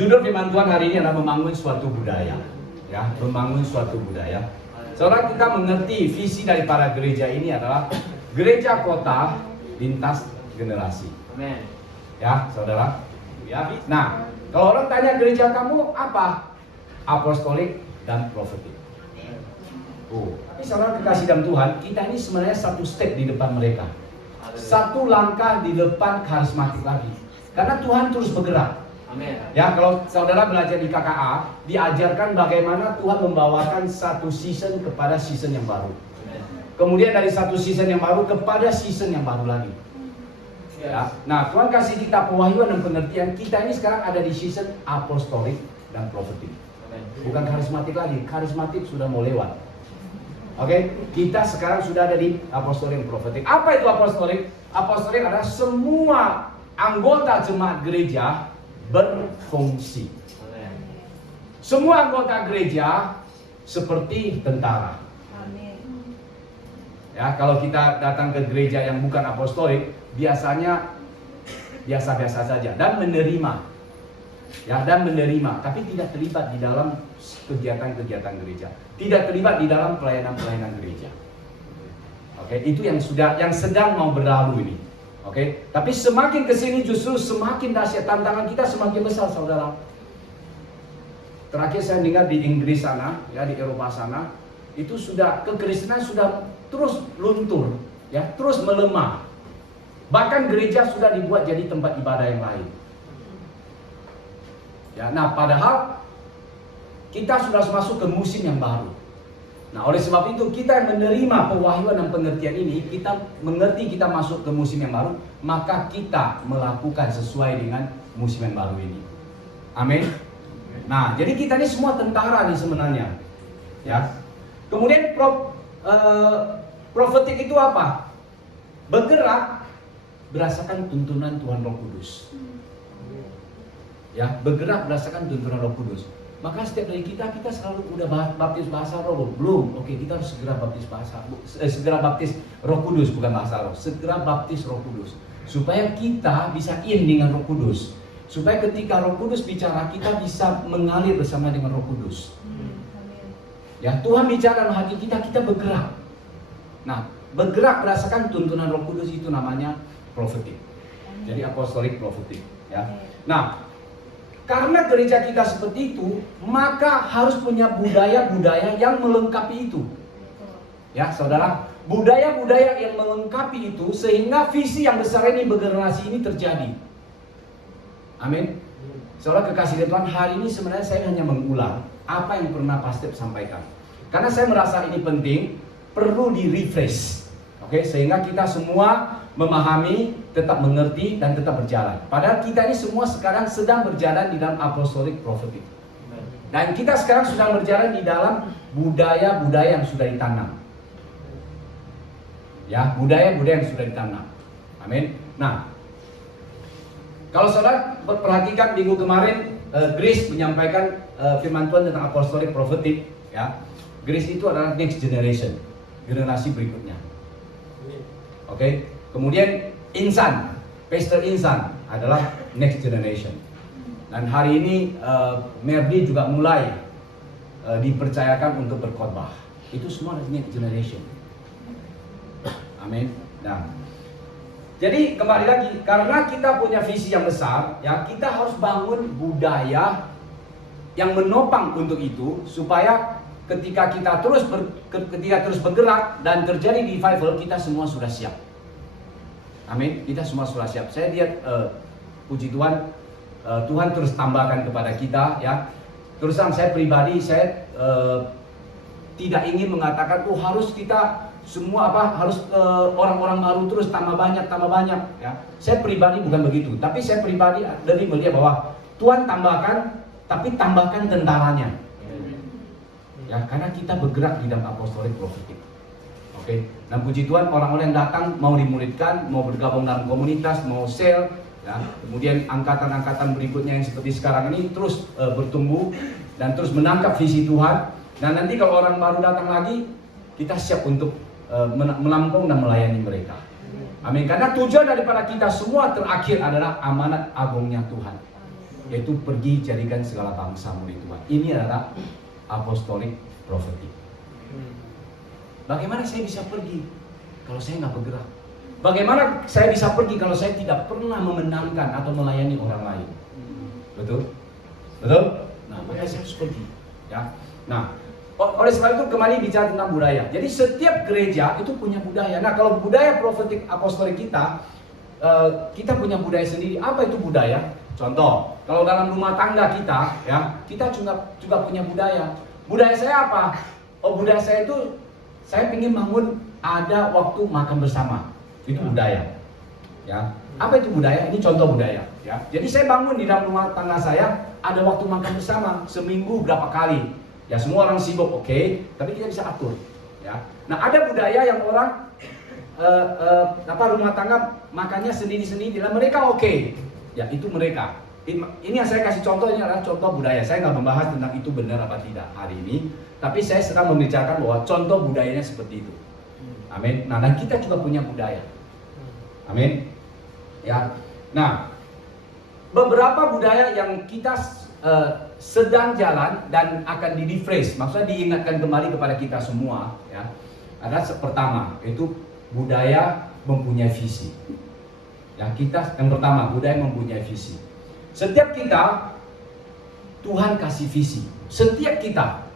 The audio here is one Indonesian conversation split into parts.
Judul firman Tuhan hari ini adalah membangun suatu budaya. Ya, membangun suatu budaya. Saudara, kita mengerti visi dari para gereja ini adalah gereja kota lintas generasi. Amen. Ya, saudara. Ya. Nah, kalau orang tanya gereja kamu apa? Apostolik dan profetik. Tapi saudara kekasih dalam Tuhan, kita ini sebenarnya satu step di depan mereka. Satu langkah di depan karismatik lagi. Karena Tuhan terus bergerak. Amin. Ya, kalau saudara belajar di KKA, diajarkan bagaimana Tuhan membawakan satu season kepada season yang baru. Kemudian dari satu season yang baru kepada season yang baru lagi. Ya. Nah, Tuhan kasih kita pewahyuan dan pengertian. Kita ini sekarang ada di season apostolik dan profetik. Bukan karismatik lagi. Karismatik sudah mau lewat. Oke, kita sekarang sudah ada di apostolik dan profetik. Apa itu apostolik? Apostolik adalah semua anggota jemaat gereja berfungsi. Semua anggota gereja seperti tentara. Ya, kalau kita datang ke gereja yang bukan apostolik, biasanya biasa-biasa saja dan menerima. Ya, dan menerima, tapi tidak terlibat di dalam kegiatan-kegiatan gereja. Tidak terlibat di dalam pelayanan-pelayanan gereja. Oke, itu yang sedang mau berlalu ini. Oke, tapi semakin kesini justru semakin dahsyat, tantangan kita semakin besar, saudara. Terakhir saya dengar di Inggris sana, ya di Eropa sana, itu sudah kekristenan sudah terus luntur, ya terus melemah. Bahkan gereja sudah dibuat jadi tempat ibadah yang lain. Ya, nah padahal kita sudah masuk ke musim yang baru. Nah, oleh sebab itu kita yang menerima pewahyuan dan pengertian ini, kita mengerti kita masuk ke musim yang baru, maka kita melakukan sesuai dengan musim yang baru ini. Amin. Nah, jadi kita ini semua tentara nih sebenarnya. Ya. Kemudian profetik itu apa? Bergerak berdasarkan tuntunan Tuhan Roh Kudus. Ya, bergerak berdasarkan tuntunan Roh Kudus. Maka setiap dari kita selalu udah baptis bahasa roh belum? Oke, kita harus segera baptis Roh Kudus, bukan bahasa roh. Segera baptis Roh Kudus supaya kita bisa in dengan Roh Kudus. Supaya ketika Roh Kudus bicara, kita bisa mengalir bersama dengan Roh Kudus. Ya, Tuhan bicara dalam hati kita bergerak. Nah, bergerak berdasarkan tuntunan Roh Kudus itu namanya profetik. Jadi apostolik profetik, ya. Nah, karena gereja kita seperti itu, maka harus punya budaya-budaya yang melengkapi itu. Ya, saudara, budaya-budaya yang melengkapi itu sehingga visi yang besar ini bergenerasi ini terjadi. Amin. Saudara kekasih Tuhan, hari ini sebenarnya saya hanya mengulang apa yang pernah Pastor sampaikan. Karena saya merasa ini penting, perlu di-refresh. Oke, sehingga kita semua memahami, tetap mengerti dan tetap berjalan. Padahal kita ini semua sekarang sedang berjalan di dalam apostolik profetik. Dan kita sekarang sedang berjalan di dalam budaya-budaya yang sudah ditanam. Ya, budaya-budaya yang sudah ditanam. Amin. Nah, kalau saudara perhatikan minggu kemarin, Grace menyampaikan firman Tuhan tentang apostolik profetik. Ya, Grace itu adalah next generation, generasi berikutnya. Oke, kemudian Insan, Pastor Insan adalah next generation. Dan hari ini Merdi juga mulai dipercayakan untuk berkhotbah. Itu semua next generation. Amin. Nah, jadi kembali lagi, karena kita punya visi yang besar, ya kita harus bangun budaya yang menopang untuk itu supaya ketika kita terus bergerak dan terjadi revival, kita semua sudah siap. Amin. Kita semua sudah siap. Saya lihat puji Tuhan, Tuhan terus tambahkan kepada kita, ya. Terus terang saya pribadi, saya tidak ingin mengatakan harus kita semua harus orang-orang baru terus tambah banyak, ya. Saya pribadi bukan begitu, tapi saya pribadi dari melihat bahwa Tuhan tambahkan, tapi tambahkan tentaranya. Ya, karena kita bergerak di dalam apostolik profetik. Oke. Nah, puji Tuhan, orang-orang yang datang mau dimuridkan, mau bergabung dalam komunitas, mau sel, ya. Kemudian angkatan-angkatan berikutnya yang seperti sekarang ini terus bertumbuh dan terus menangkap visi Tuhan. Dan nanti kalau orang baru datang lagi, kita siap untuk menampung dan melayani mereka. Amin. Karena tujuan daripada kita semua terakhir adalah amanat agungnya Tuhan. yaitu pergi jadikan segala bangsa murid Tuhan. Ini adalah apostolik prophetic. Bagaimana saya bisa pergi kalau saya nggak bergerak? Bagaimana saya bisa pergi kalau saya tidak pernah memenangkan atau melayani orang lain? Betul? Betul? Nah, makanya saya harus pergi. Ya. Nah, oleh sebab itu kembali bicara tentang budaya. Jadi setiap gereja itu punya budaya. Nah, kalau budaya profetik apostolik kita, kita punya budaya sendiri. Apa itu budaya? Contoh, kalau dalam rumah tangga kita, ya, kita juga punya budaya. Budaya saya apa? Oh, budaya saya itu saya ingin bangun ada waktu makan bersama. Itu budaya. Ya. Apa itu budaya? Ini contoh budaya. Ya. Jadi saya bangun di dalam rumah tangga saya ada waktu makan bersama seminggu berapa kali. Ya semua orang sibuk, oke, tapi kita bisa atur. Ya. Nah ada budaya yang orang rumah tangga makannya sendiri-sendiri, dan mereka oke. Ya itu mereka. Ini yang saya kasih contoh, ini adalah contoh budaya. Saya nggak membahas tentang itu benar apa tidak hari ini, tapi saya sedang membicarakan bahwa contoh budayanya seperti itu. Amin. Nah, dan kita juga punya budaya. Amin. Ya. Nah, beberapa budaya yang kita sedang jalan dan akan di-refresh, maksudnya diingatkan kembali kepada kita semua, ya. Ada pertama, itu budaya mempunyai visi. Ya, yang pertama, budaya mempunyai visi. Setiap kita Tuhan kasih visi. Setiap kita.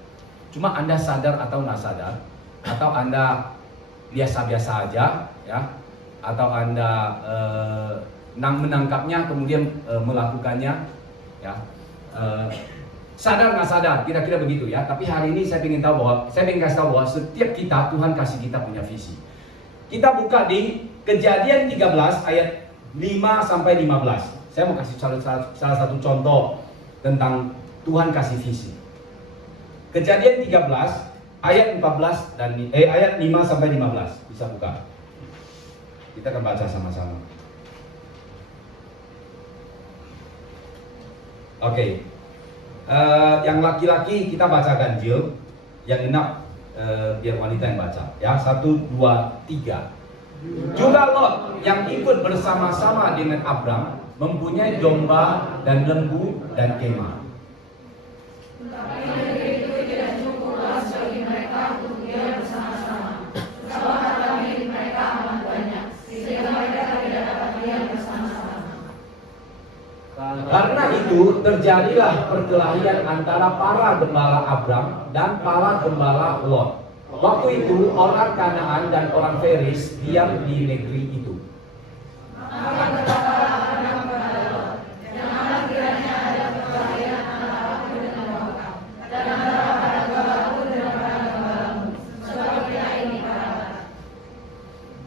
Cuma Anda sadar atau nggak sadar, atau Anda biasa-biasa aja, ya, atau Anda menangkapnya kemudian melakukannya, ya, sadar nggak sadar, kira-kira begitu ya. Tapi hari ini saya ingin kasih tahu bahwa setiap kita Tuhan kasih kita punya visi. Kita buka di Kejadian 13 ayat 5 sampai 15. Saya mau kasih salah satu contoh tentang Tuhan kasih visi. Kejadian 13 ayat 14 dan ayat 5 sampai 15. Bisa buka. Kita akan baca sama-sama. Oke. Yang laki-laki kita bacakan Jill, yang genap biar wanita yang baca. Ya, 1, 2, 3. Juga Lot yang ikut bersama-sama dengan Abram mempunyai domba dan lembu dan kemah. Karena itu terjadilah perkelahian antara para gembala Abram dan para gembala Lot. Waktu itu orang Kanaan dan orang Feris diam di negeri itu.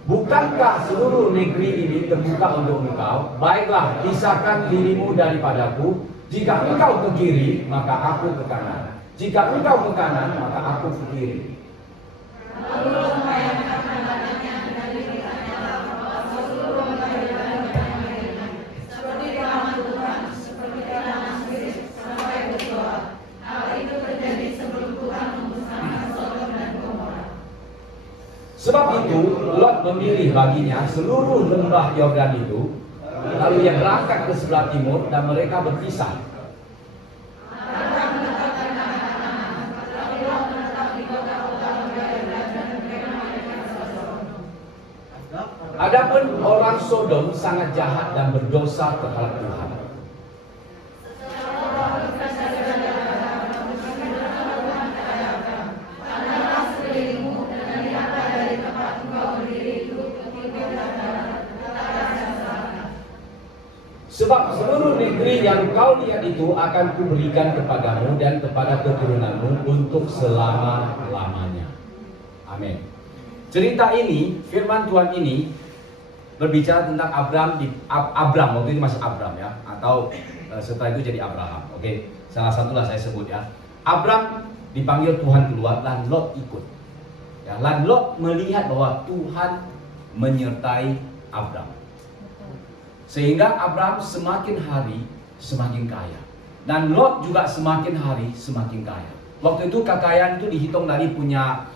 Bukankah seluruh negeri ini terbuka untuk engkau? Baiklah, pisahkan dirimu daripadaku. Jika engkau ke kiri, maka aku ke kanan. Jika engkau ke kanan, maka aku ke kiri. Sebab itu Lot memilih baginya seluruh lembah Yordan itu, lalu ia berangkat ke sebelah timur dan mereka berpisah. Adapun orang Sodom sangat jahat dan berdosa terhadap Tuhan. Sebab seluruh negeri yang kau lihat itu akan kuberikan kepadamu dan kepada keturunanmu untuk selama-lamanya. Amin. Cerita ini, firman Tuhan ini berbicara tentang Abram, waktu itu masih Abram ya, atau setelah itu jadi Abraham. Oke, salah satulah saya sebut ya. Abram dipanggil Tuhan keluar dan Lot ikut. Ya, dan Lot melihat bahwa Tuhan menyertai Abram. Sehingga Abraham semakin hari semakin kaya. Dan Lot juga semakin hari semakin kaya. Waktu itu kekayaan itu dihitung dari punya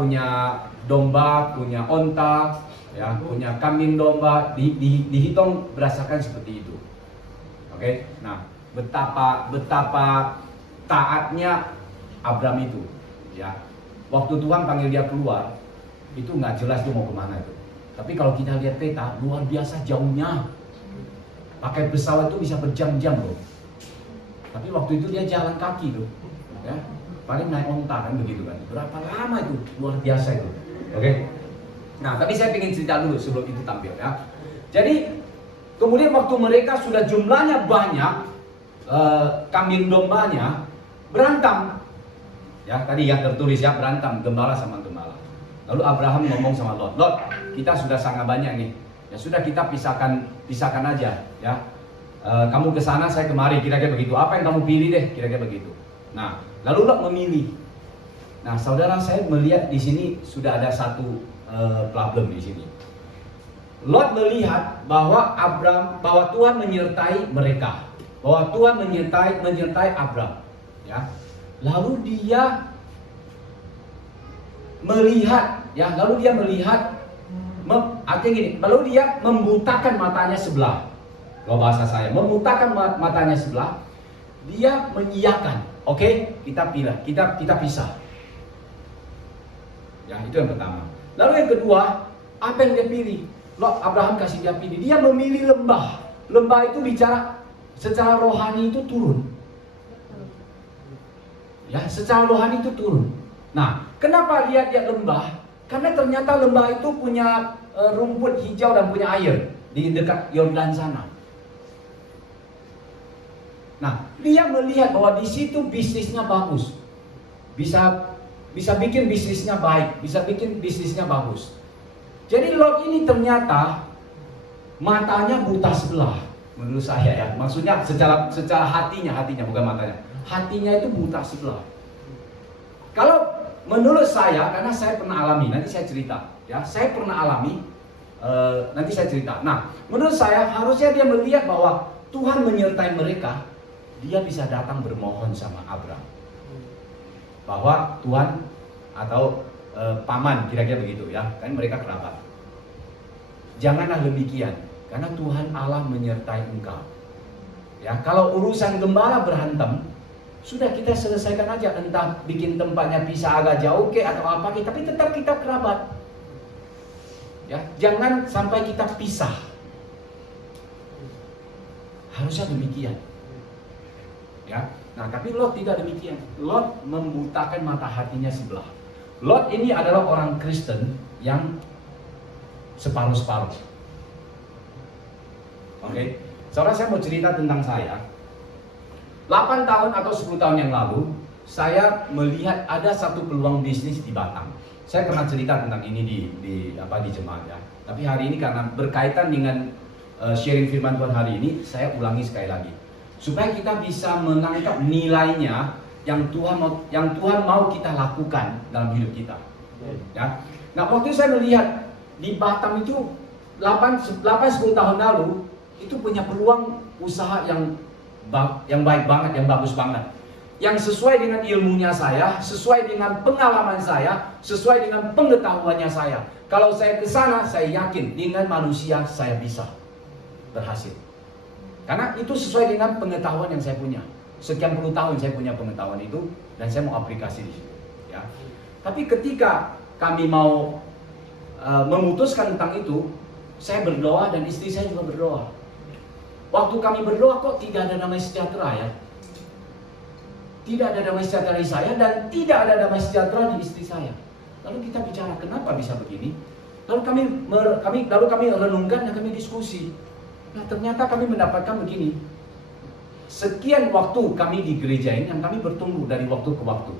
punya domba, punya onta, ya, punya kambing domba, dihitung berdasarkan seperti itu. Oke, nah betapa taatnya Abram itu, ya. Waktu Tuhan panggil dia keluar, itu nggak jelas dia mau kemana itu. Tapi kalau kita lihat peta, luar biasa jauhnya. Pakai pesawat itu bisa berjam-jam loh. Tapi waktu itu dia jalan kaki tuh, ya. Paling naik onta kan begitu kan. Berapa lama itu? Luar biasa itu. Oke. Nah, tapi saya ingin cerita dulu sebelum itu tampil ya. Jadi kemudian waktu mereka sudah jumlahnya banyak, kambing dombanya berantem. Ya, tadi ya tertulis ya, berantem gembala sama gembala. Lalu Abraham ngomong sama Lot, Lot, kita sudah sangat banyak nih. Ya sudah, kita pisahkan aja ya. Kamu ke sana, saya kemari, kira-kira begitu. Apa yang kamu pilih deh, kira-kira begitu. Nah, lalu Lot memilih. Nah, saudara, saya melihat di sini sudah ada satu problem di sini. Lot melihat bahwa Tuhan menyertai mereka, bahwa Tuhan menyertai Abram, ya. Lalu dia melihat, artinya gini, lalu dia membutakan matanya sebelah. Kalau bahasa saya, membutakan matanya sebelah, dia mengiyakan, oke, kita pisah. Ya, itu yang pertama. Lalu yang kedua, apa yang dia pilih? Abraham kasih dia pilih. Dia memilih lembah. Lembah itu bicara secara rohani itu turun. Ya, secara rohani itu turun. Nah, kenapa lihat lembah? Karena ternyata lembah itu punya rumput hijau dan punya air di dekat Yordan sana. Nah, dia melihat bahwa di situ bisnisnya bagus. Bisa bikin bisnisnya baik, bisa bikin bisnisnya bagus. Jadi Lot ini ternyata matanya buta sebelah, menurut saya ya. Maksudnya secara hatinya bukan matanya. Hatinya itu buta sebelah. Kalau menurut saya, karena saya pernah alami, nanti saya cerita. Ya, saya pernah alami, nanti saya cerita. Nah, menurut saya harusnya dia melihat bahwa Tuhan menyertai mereka. Dia bisa datang bermohon sama Abram, bahwa Tuhan atau paman, kira-kira begitu ya, kan mereka kerabat. Janganlah demikian, karena Tuhan Allah menyertai engkau. Ya, kalau urusan gembala berantem, sudah kita selesaikan aja, entah bikin tempatnya pisah agak jauh ke atau apa, tapi tetap kita kerabat. Ya, jangan sampai kita pisah. Harusnya demikian. Ya. Nah, tapi Lot tidak demikian. Lot membutakan mata hatinya sebelah. Lot ini adalah orang Kristen yang separuh-separuh. Oke. Saudara, saya mau cerita tentang saya. 8 tahun atau 10 tahun yang lalu, saya melihat ada satu peluang bisnis di Batam. Saya pernah cerita tentang ini di jemaat ya. Tapi hari ini karena berkaitan dengan sharing firman Tuhan hari ini, saya ulangi sekali lagi. Supaya kita bisa menangkap nilainya yang Tuhan mau kita lakukan dalam hidup kita. Ya. Nah, waktu saya melihat di Batam itu 8-10 tahun lalu itu punya peluang usaha yang baik banget, yang bagus banget. Yang sesuai dengan ilmunya saya, sesuai dengan pengalaman saya, sesuai dengan pengetahuannya saya. Kalau saya ke sana, saya yakin dengan manusia saya bisa berhasil. Karena itu sesuai dengan pengetahuan yang saya punya. Sekian puluh tahun saya punya pengetahuan itu dan saya mau aplikasi di situ. Ya. Tapi ketika kami mau memutuskan tentang itu, saya berdoa dan istri saya juga berdoa. Waktu kami berdoa kok tidak ada damai sejahtera ya. Tidak ada damai sejahtera di saya dan tidak ada damai sejahtera di istri saya. Lalu kita bicara kenapa bisa begini? Lalu kami renungkan dan kami diskusi. Nah, ternyata kami mendapatkan begini. Sekian waktu kami di gereja ini yang kami bertumbuh dari waktu ke waktu.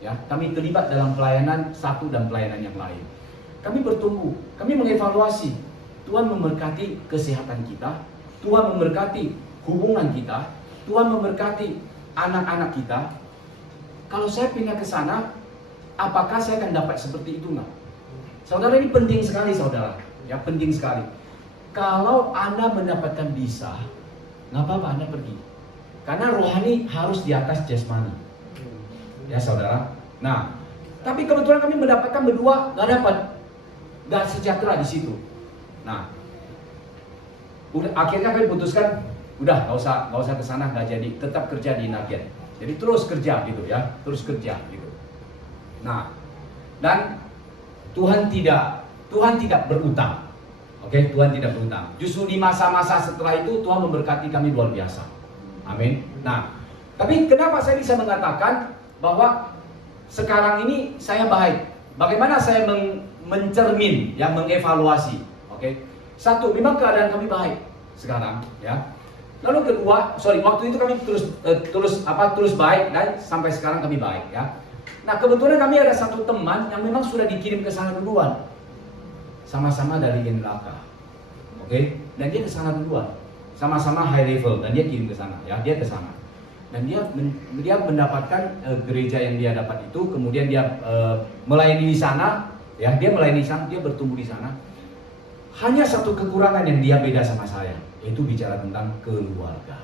Ya, kami terlibat dalam pelayanan satu dan pelayanan yang lain. Kami bertumbuh, kami mengevaluasi. Tuhan memberkati kesehatan kita, Tuhan memberkati hubungan kita, Tuhan memberkati anak-anak kita. Kalau saya pindah ke sana, apakah saya akan dapat seperti itu enggak? Saudara, ini penting sekali saudara. Ya, penting sekali. Kalau Anda mendapatkan visa, nggak apa-apa Anda pergi. Karena rohani harus di atas jasmani. Ya saudara. Nah, tapi kebetulan kami mendapatkan berdua, nggak sejahtera di situ. Nah, akhirnya kami putuskan udah nggak usah ke sana, nggak jadi, tetap kerja di Inagen. Jadi terus kerja gitu ya, terus kerja gitu. Nah, dan Tuhan tidak berutang. Oke, Tuhan tidak berutang. Justru di masa-masa setelah itu Tuhan memberkati kami luar biasa. Amin. Nah, tapi kenapa saya bisa mengatakan bahwa sekarang ini saya baik? Bagaimana saya mencermin, yang mengevaluasi? Oke. Satu, memang keadaan kami baik sekarang, ya. Lalu kedua, waktu itu kami terus baik dan sampai sekarang kami baik, ya. Nah, kebetulan kami ada satu teman yang memang sudah dikirim ke sana duluan. Sama-sama dari Inlaka. Oke, dan dia ke sana duluan. Sama-sama high level dan dia kirim ke sana, ya, dia ke sana. Dan dia mendapatkan gereja yang dia dapat itu, kemudian dia melayani di sana, ya, dia melayani di sana, dia bertumbuh di sana. Hanya satu kekurangan yang dia beda sama saya, yaitu bicara tentang keluarga.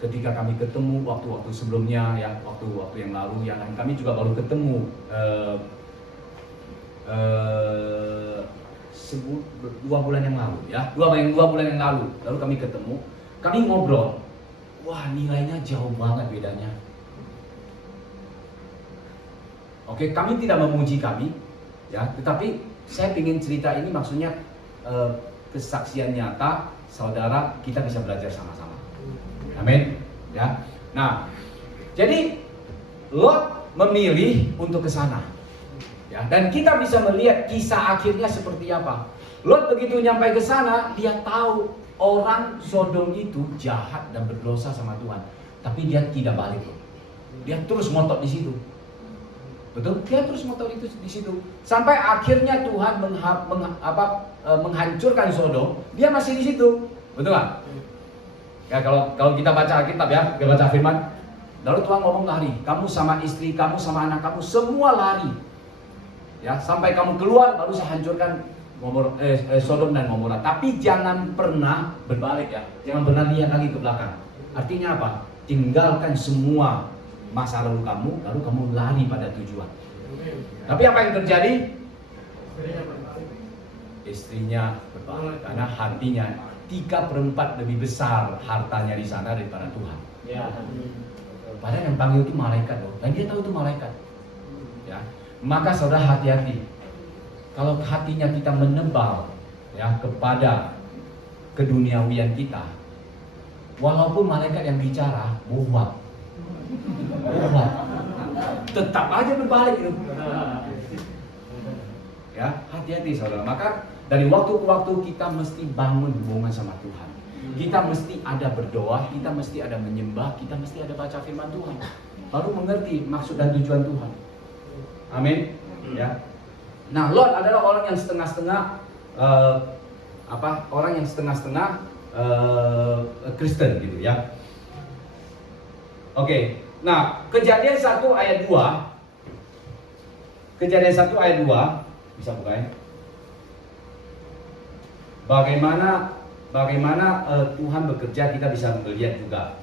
Ketika kami ketemu waktu-waktu sebelumnya, ya, waktu-waktu yang lalu, ya, dan kami juga baru ketemu 2 bulan yang lalu, ya, 2 bulan yang lalu kami ketemu, kami ngobrol. Wah, nilainya jauh banget bedanya. Oke, kami tidak memuji kami, ya, tetapi saya ingin cerita ini maksudnya kesaksian nyata, saudara, kita bisa belajar sama-sama. Amin, ya. Nah, jadi Lot memilih untuk ke sana. Ya, dan kita bisa melihat kisah akhirnya seperti apa. Lot begitu nyampai ke sana, dia tahu orang Sodom itu jahat dan berdosa sama Tuhan, tapi dia tidak balik. Dia terus ngotot di situ. Betul? Dia terus ngotot itu di situ. Sampai akhirnya Tuhan menghancurkan Sodom, dia masih di situ. Betul nggak? Ya, kalau kita baca Alkitab, ya, kita baca firman, lalu Tuhan ngomong lari, kamu sama istri kamu sama anak kamu semua lari. Ya, sampai kamu keluar baru saya hancurkan Sodom dan Gomora. Tapi jangan pernah berbalik, ya. Jangan pernah lihat lagi ke belakang. Artinya apa? Tinggalkan semua masa lalu kamu, lalu kamu lari pada tujuan. Tapi apa yang terjadi? Istrinya berbalik karena hatinya 3/4 lebih besar hartanya di sana daripada Tuhan. Padahal yang panggil itu malaikat loh, dan dia tahu itu malaikat. Ya, maka saudara hati-hati. Kalau hatinya kita menebal, ya, kepada keduniawian kita, walaupun malaikat yang bicara bohong, tetap aja berbalik itu. Ya, hati-hati saudara. Maka dari waktu ke waktu kita mesti bangun hubungan sama Tuhan. Kita mesti ada berdoa, kita mesti ada menyembah, kita mesti ada baca firman Tuhan. Baru mengerti maksud dan tujuan Tuhan. Amin. Ya. Nah, Lot adalah orang yang setengah-setengah orang yang setengah-setengah Kristen gitu, ya. Oke. Nah, Kejadian 1 ayat 2. Kejadian 1 ayat 2 bisa buka, ya. Bagaimana Tuhan bekerja, kita bisa melihat juga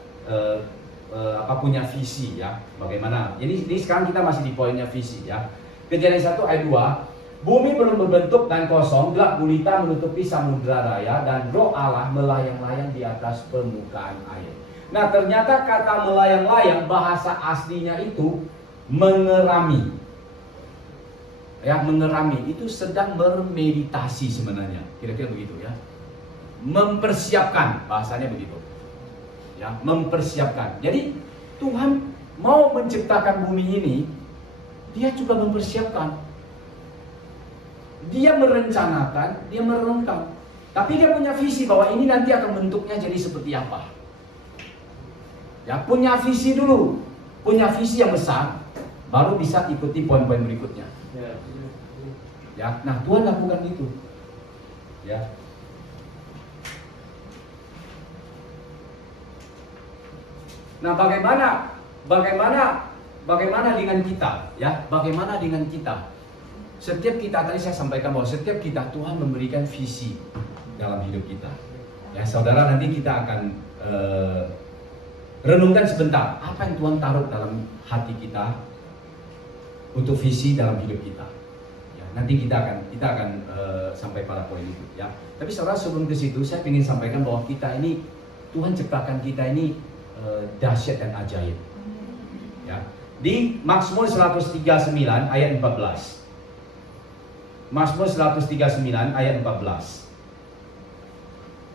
punya visi, ya. Bagaimana? Ini sekarang kita masih di poinnya visi, ya. Kejadian 1 ayat 2. Bumi belum berbentuk dan kosong, gelap gulita menutupi samudra raya, dan Roh Allah melayang-layang di atas permukaan air. Nah, ternyata kata melayang-layang bahasa aslinya itu mengerami. Ya, mengerami itu sedang bermeditasi sebenarnya. Kira-kira begitu, ya. Mempersiapkan, bahasanya begitu. Ya, mempersiapkan. Jadi Tuhan mau menciptakan bumi ini, dia juga mempersiapkan. Dia merencanakan, dia merenungkan. Tapi dia punya visi bahwa ini nanti akan bentuknya jadi seperti apa. Ya, punya visi dulu. Punya visi yang besar, baru bisa ikuti poin-poin berikutnya. Ya, nah Tuhan lakukan itu. Ya. Nah, bagaimana dengan kita, ya? Bagaimana dengan kita? Setiap kita, tadi saya sampaikan bahwa setiap kita Tuhan memberikan visi dalam hidup kita. Ya, saudara, nanti kita akan renungkan sebentar apa yang Tuhan taruh dalam hati kita untuk visi dalam hidup kita. Ya, nanti kita akan sampai pada poin itu, ya. Tapi saudara, sebelum ke situ saya ingin sampaikan bahwa kita ini Tuhan ciptakan kita ini dahsyat dan ajaib. Ya. Di Mazmur 139 ayat 14. Mazmur 139 ayat 14.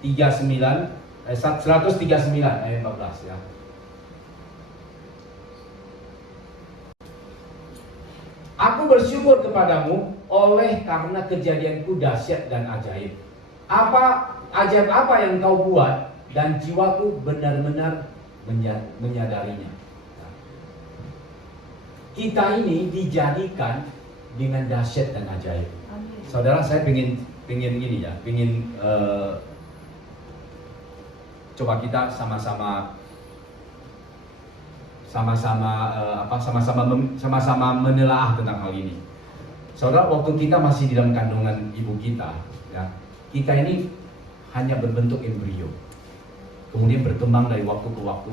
139 ayat 14 ya. Aku bersyukur kepadamu oleh karena kejadianku dahsyat dan ajaib. Apa ajaib apa yang kau buat, dan jiwaku benar-benar menyadarinya. Kita ini dijadikan dengan dahsyat dan ajaib. Saudara, saya pengen gini ya, coba kita sama-sama menelaah tentang hal ini. Saudara, waktu kita masih di dalam kandungan ibu kita, ya, kita ini hanya berbentuk embrio, kemudian berkembang dari waktu ke waktu,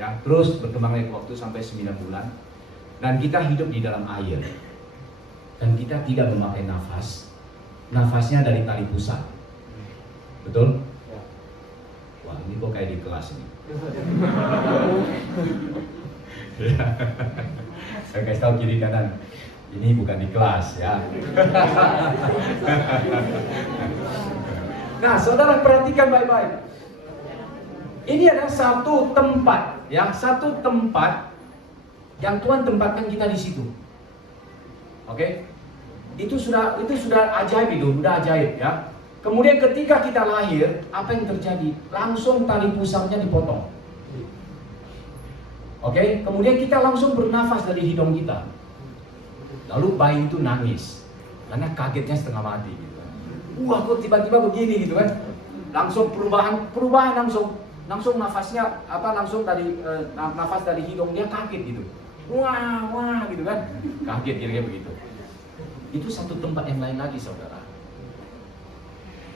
ya, terus berkembang dari waktu sampai 9 bulan, dan kita hidup di dalam air, dan kita tidak memakai nafas, nafasnya dari tali pusat, betul? Wah, ini kok kayak di kelas ini. Saya kasih tahu kiri kanan, ini bukan di kelas ya. Nah, saudara perhatikan baik-baik. Ini adalah satu tempat, ya, satu tempat yang Tuhan tempatkan kita di situ. Oke? Itu sudah ajaib, itu sudah ajaib ya. Kemudian ketika kita lahir, apa yang terjadi? Langsung tali pusarnya dipotong. Oke? Kemudian kita langsung bernafas dari hidung kita. Lalu bayi itu nangis karena kagetnya setengah mati gitu. Wah, kok tiba-tiba begini gitu kan? Langsung perubahan langsung nafasnya langsung dari nafas dari hidung dia kaget gitu. Wah gitu kan? Kaget kira-kira begitu. Itu satu tempat yang lain lagi, saudara.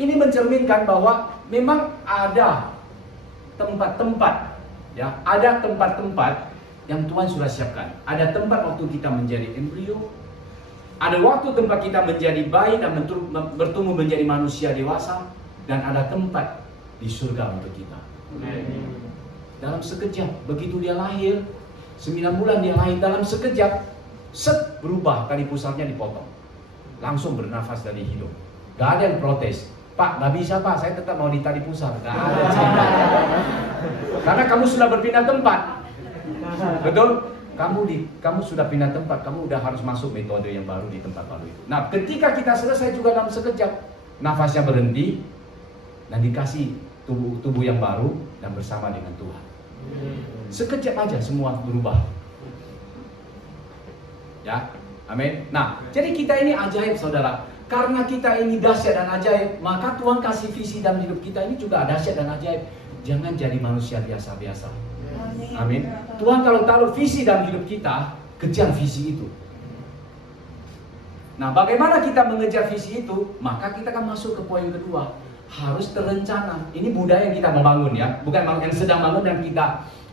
Ini mencerminkan bahwa memang ada tempat-tempat, ya, ada tempat-tempat yang Tuhan sudah siapkan. Ada tempat waktu kita menjadi embrio, ada waktu tempat kita menjadi bayi dan bertumbuh menjadi manusia dewasa, dan ada tempat di surga untuk kita. Dalam sekejap, begitu dia lahir, 9 bulan dia lahir, dalam sekejap, set, berubah, tali pusatnya dipotong. Langsung bernafas dari hidung. Gak ada yang protes. Pak, gak bisa Pak, saya tetap mau di tali pusat. Gak ada cerita. Karena kamu sudah berpindah tempat. Betul? Kamu sudah pindah tempat, kamu udah harus masuk metode yang baru di tempat baru itu. Nah, ketika kita selesai juga dalam sekejap, nafasnya berhenti dan dikasih tubuh yang baru dan bersama dengan Tuhan. Sekejap aja semua berubah. Ya, amin. Nah, jadi kita ini ajaib, saudara. Karena kita ini dahsyat dan ajaib, maka Tuhan kasih visi dalam hidup kita ini juga dahsyat dan ajaib. Jangan jadi manusia biasa-biasa. Amin. Tuhan kalau taruh visi dalam hidup kita, kejar visi itu. Nah, bagaimana kita mengejar visi itu? Maka kita akan masuk ke poin kedua. Harus terencana. Ini budaya yang kita mau bangun ya, bukan yang sedang bangun dan kita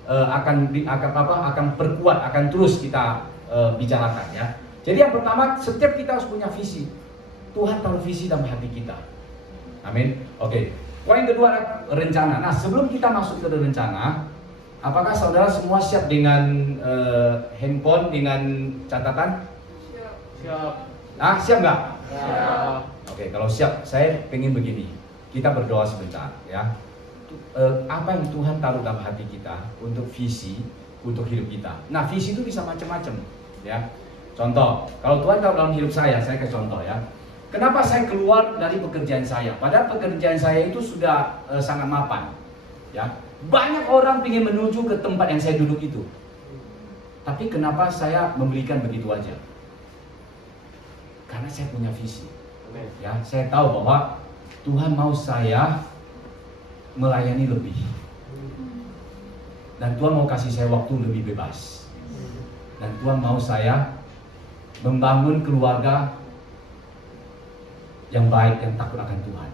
akan perkuat, akan terus kita bicarakan ya. Jadi yang pertama, setiap kita harus punya visi. Tuhan taruh visi dalam hati kita. Amin. Oke. Poin kedua, rencana. Nah, sebelum kita masuk ke rencana, apakah saudara semua siap dengan handphone, dengan catatan? Siap. Ah, siap nggak? Siap. Oke, kalau siap, saya pengen begini. Kita berdoa sebentar, ya. Apa yang Tuhan taruh dalam hati kita untuk visi, untuk hidup kita. Nah, visi itu bisa macam-macam, ya. Contoh, kalau Tuhan taruh dalam hidup saya kasih contoh ya. Kenapa saya keluar dari pekerjaan saya? Padahal pekerjaan saya itu sudah sangat mapan, ya. Banyak orang ingin menuju ke tempat yang saya duduk itu. Tapi kenapa saya memberikan begitu aja? Karena saya punya visi. Ya, saya tahu bahwa Tuhan mau saya melayani lebih. Dan Tuhan mau kasih saya waktu lebih bebas. Dan Tuhan mau saya membangun keluarga yang baik, yang takut akan Tuhan.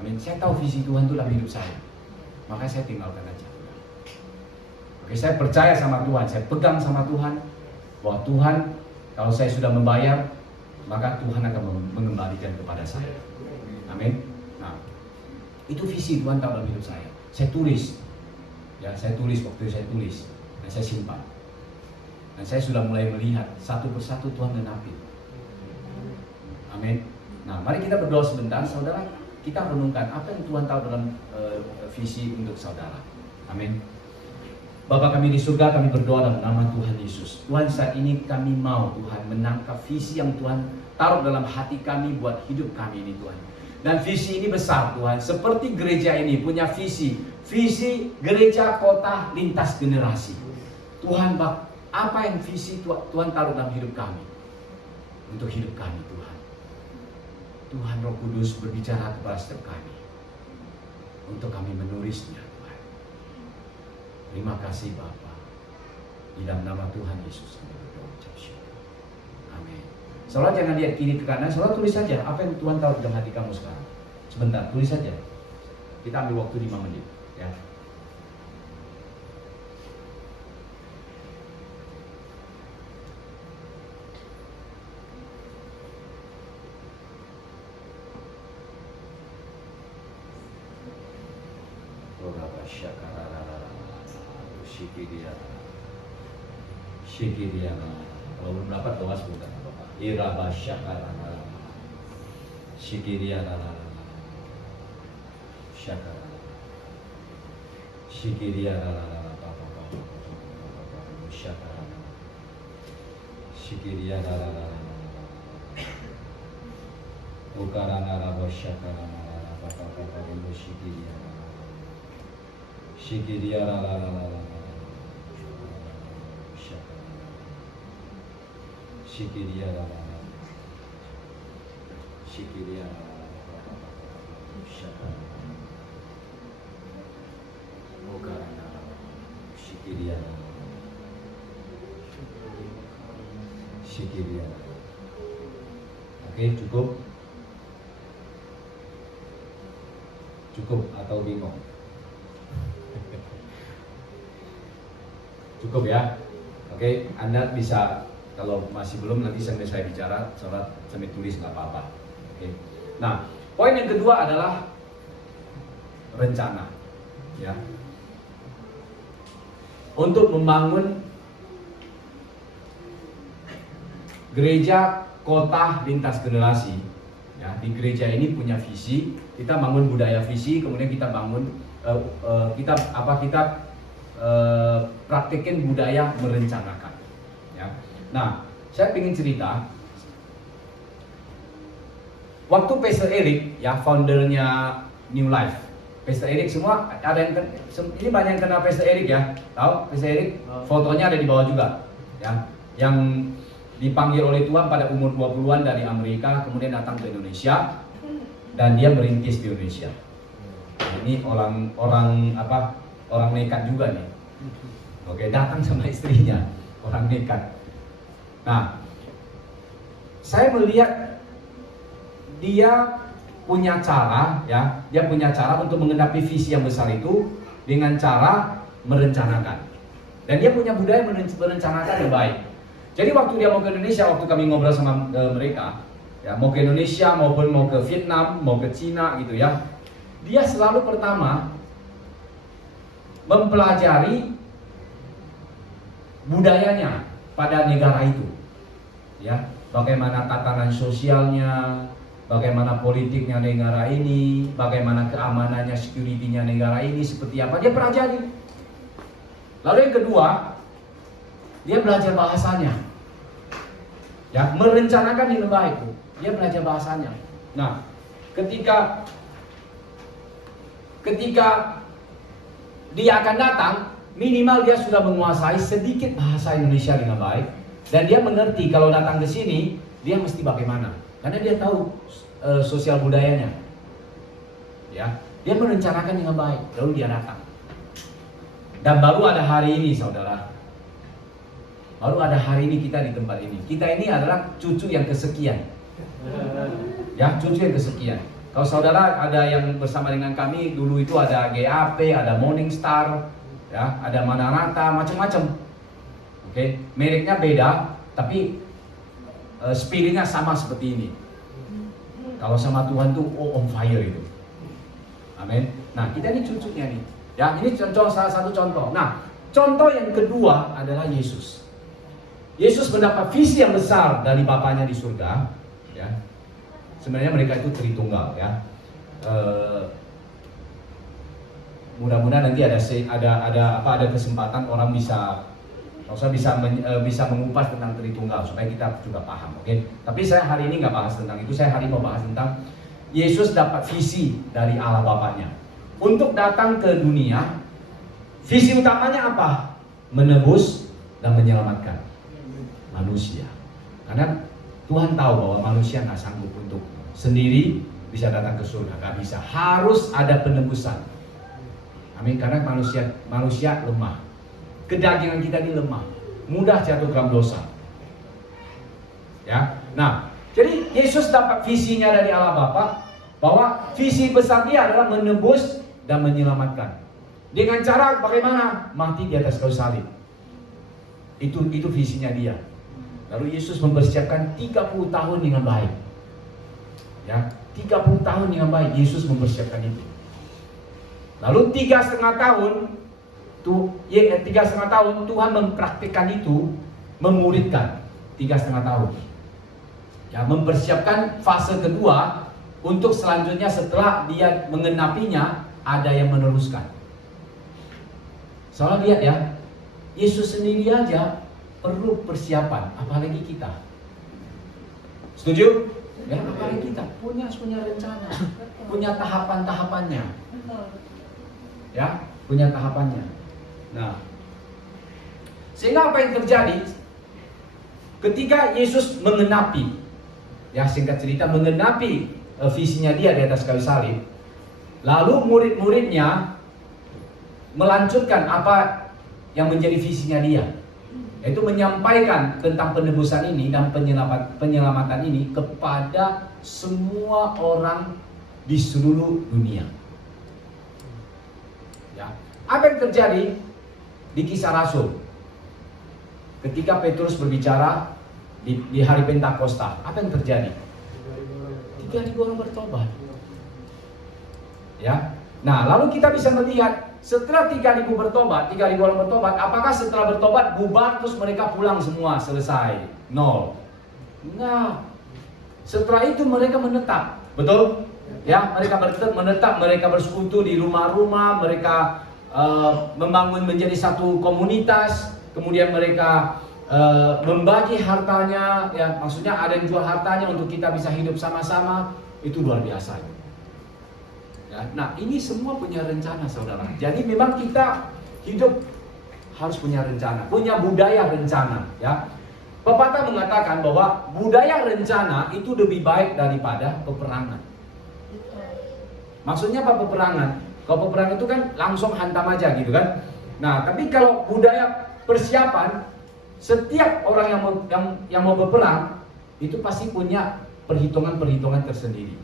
Amin. Saya tahu visi Tuhan itu dalam hidup saya. Makanya saya tinggalkan aja. Oke, saya percaya sama Tuhan, saya pegang sama Tuhan bahwa Tuhan, kalau saya sudah membayar, maka Tuhan akan mengembalikan kepada saya. Amin. Nah, Itu visi Tuhan tahu dalam hidup saya. Saya tulis, ya saya tulis waktu saya tulis dan saya simpan. Dan saya sudah mulai melihat satu persatu Tuhan genapi. Amin. Nah, mari kita berdoa sebentar, saudara. Kita renungkan apa yang Tuhan tahu dalam visi untuk saudara. Amin. Bapa kami di surga, kami berdoa dalam nama Tuhan Yesus. Tuhan, saat ini kami mau Tuhan menangkap visi yang Tuhan taruh dalam hati kami buat hidup kami ini Tuhan. Dan visi ini besar Tuhan. Seperti gereja ini punya visi. Visi gereja kota lintas generasi. Tuhan, apa yang visi Tuhan taruh dalam hidup kami? Untuk hidup kami Tuhan. Tuhan Roh Kudus berbicara kepada setiap kami. Untuk kami menulisnya Tuhan. Terima kasih Bapa. Di dalam nama Tuhan Yesus kami berdoa ucap syukur. Amin. Saudara jangan lihat kiri ke kanan, saudara tulis saja apa yang Tuhan tahu dalam hati kamu sekarang. Sebentar, tulis saja. Kita ambil waktu 5 menit, ya. Syikiria. Kalau belum dapat doa sebentar. Iraba syakarana. Syikiria lala. Syakarana. Syikiria lala. Syakarana. Syikiria lala. Ukarana rabo syakarana. Papa syikiria. Syikiria lala. Syikiria lala. Syikiria syakarana. Ukarana syikiria. Syikiria. Oke, cukup? Cukup atau bingung? Cukup ya? Oke, Anda bisa, kalau masih belum nanti sambil saya bicara, saudara sambil tulis nggak apa-apa. Oke. Nah, poin yang kedua adalah rencana, ya. Untuk membangun gereja kota lintas generasi, ya. Di gereja ini punya visi, kita bangun budaya visi, kemudian kita bangun praktekin budaya merencanakan, ya. Nah, saya ingin cerita. Waktu Pastor Eric, ya foundernya New Life, Pastor Eric semua ada yang ini banyak yang kenal Pastor Eric ya, tahu Pastor Eric? Fotonya ada di bawah juga, ya. Yang dipanggil oleh Tuhan pada umur 20-an dari Amerika, kemudian datang ke Indonesia dan dia merintis di Indonesia. Ini orang nekat juga nih. Oke, datang sama istrinya, orang nekat. Nah, saya melihat dia punya cara, ya, dia punya cara untuk menggenapi visi yang besar itu dengan cara merencanakan. Dan dia punya budaya merencanakan yang baik. Jadi waktu dia mau ke Indonesia, waktu kami ngobrol sama mereka, ya, mau ke Indonesia maupun mau ke Vietnam, mau ke Cina gitu ya, dia selalu pertama mempelajari budayanya pada negara itu, ya, bagaimana tatanan sosialnya, bagaimana politiknya negara ini, bagaimana keamanannya, security-nya negara ini seperti apa, dia pelajari. Lalu yang kedua, dia belajar bahasanya, ya, merencanakan dengan baik, dia belajar bahasanya. Nah, ketika dia akan datang, minimal dia sudah menguasai sedikit bahasa Indonesia dengan baik, dan dia mengerti kalau datang ke sini dia mesti bagaimana, karena dia tahu sosial budayanya, ya. Dia merencanakan dengan baik, lalu dia datang. Dan baru ada hari ini, saudara, baru ada hari ini kita di tempat ini. Kita ini adalah cucu yang kesekian, ya, cucu yang kesekian. Kalau saudara ada yang bersama dengan kami dulu itu ada GAP, ada Morning Star, ya, ada Maranatha, macam-macam. Oke, mereknya beda, tapi spiritnya sama seperti ini. Kalau sama Tuhan tuh on fire itu. Amin. Nah, kita ini cucunya nih. Ya, ini salah satu contoh. Nah, contoh yang kedua adalah Yesus. Yesus mendapat visi yang besar dari Bapanya di surga. Ya, sebenarnya mereka itu Tritunggal. Ya, mudah-mudahan nanti ada kesempatan orang bisa mengupas tentang Tritunggal supaya kita juga paham. Oke? Tapi saya hari ini nggak bahas tentang itu. Saya hari ini mau bahas tentang Yesus dapat visi dari Allah Bapanya untuk datang ke dunia. Visi utamanya apa? Menebus dan menyelamatkan manusia. Karena Tuhan tahu bahwa manusia nggak sanggup untuk sendiri bisa datang ke surga, nggak bisa. Harus ada penebusan. Amin. Karena manusia lemah. Kedagingan kita ini lemah, mudah jatuh dalam dosa. Ya. Nah, jadi Yesus dapat visinya dari Allah Bapa bahwa visi besar dia adalah menebus dan menyelamatkan. Dengan cara bagaimana? Mati di atas kayu salib. Itu visinya dia. Lalu Yesus mempersiapkan 30 tahun dengan baik. Ya, 30 tahun dengan baik Yesus mempersiapkan itu. Lalu 3,5 tahun 3,5 tahun Tuhan mempraktikkan itu, memuridkan 3,5 tahun. Ya, mempersiapkan fase kedua untuk selanjutnya setelah dia mengenapinya ada yang meneruskan. Soalnya lihat ya, Yesus sendiri aja perlu persiapan, apalagi kita. Setuju? Ya, apalagi kita punya rencana, punya tahapan-tahapannya. Ya, punya tahapannya. Nah, sehingga apa yang terjadi ketika Yesus mengenapi, ya singkat cerita mengenapi visinya dia di atas kayu salib, lalu murid-muridnya melanjutkan apa yang menjadi visinya dia, yaitu menyampaikan tentang penebusan ini dan penyelamatan ini kepada semua orang di seluruh dunia. Ya, apa yang terjadi di Kisah Rasul ketika Petrus berbicara di hari Pentakosta? Apa yang terjadi? 3.000 orang bertobat. Ya. Nah, lalu kita bisa melihat setelah 3.000 orang bertobat, apakah setelah bertobat bubar terus mereka pulang semua, selesai? Nol. Enggak. Setelah itu mereka menetap. Betul? Ya, mereka menetap, mereka bersekutu di rumah-rumah, mereka membangun menjadi satu komunitas, kemudian mereka membagi hartanya, ya maksudnya ada yang jual hartanya untuk kita bisa hidup sama-sama. Itu luar biasa. Ya, nah ini semua punya rencana, saudara. Jadi memang kita hidup harus punya rencana, punya budaya rencana. Ya, pepatah mengatakan bahwa budaya rencana itu lebih baik daripada peperangan. Maksudnya apa peperangan? Kalau peperangan itu kan langsung hantam aja gitu kan. Nah, tapi kalau budaya persiapan, setiap orang yang mau berperang itu pasti punya perhitungan tersendiri.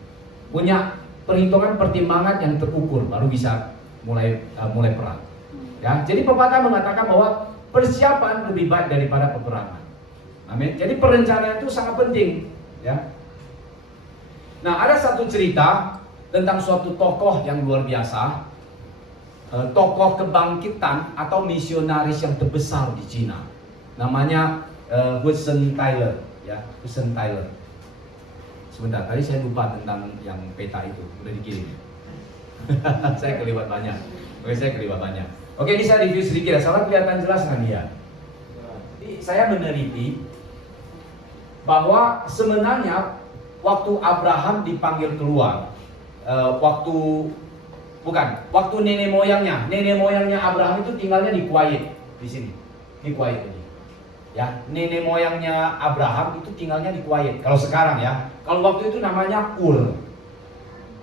Punya perhitungan pertimbangan yang terukur baru bisa mulai perang. Ya, jadi pepatah mengatakan bahwa persiapan lebih baik daripada peperangan. Amin. Jadi perencanaan itu sangat penting, ya. Nah, ada satu cerita tentang suatu tokoh yang luar biasa, tokoh kebangkitan atau misionaris yang terbesar di Cina. Namanya Hudson Taylor, ya, Hudson Taylor. Sebentar, tadi saya lupa tentang yang peta itu, udah dikirim. Saya kelewat banyak. Oke, ini saya review sedikit ya, soalnya kelihatan jelas kan dia. Jadi saya meneliti bahwa sebenarnya waktu Abraham dipanggil keluar, waktu nenek moyangnya Abraham itu tinggalnya di Kuwait, di sini, di Kuwait ini. Ya, nenek moyangnya Abraham itu tinggalnya di Kuwait. Kalau sekarang ya, kalau waktu itu namanya Ur,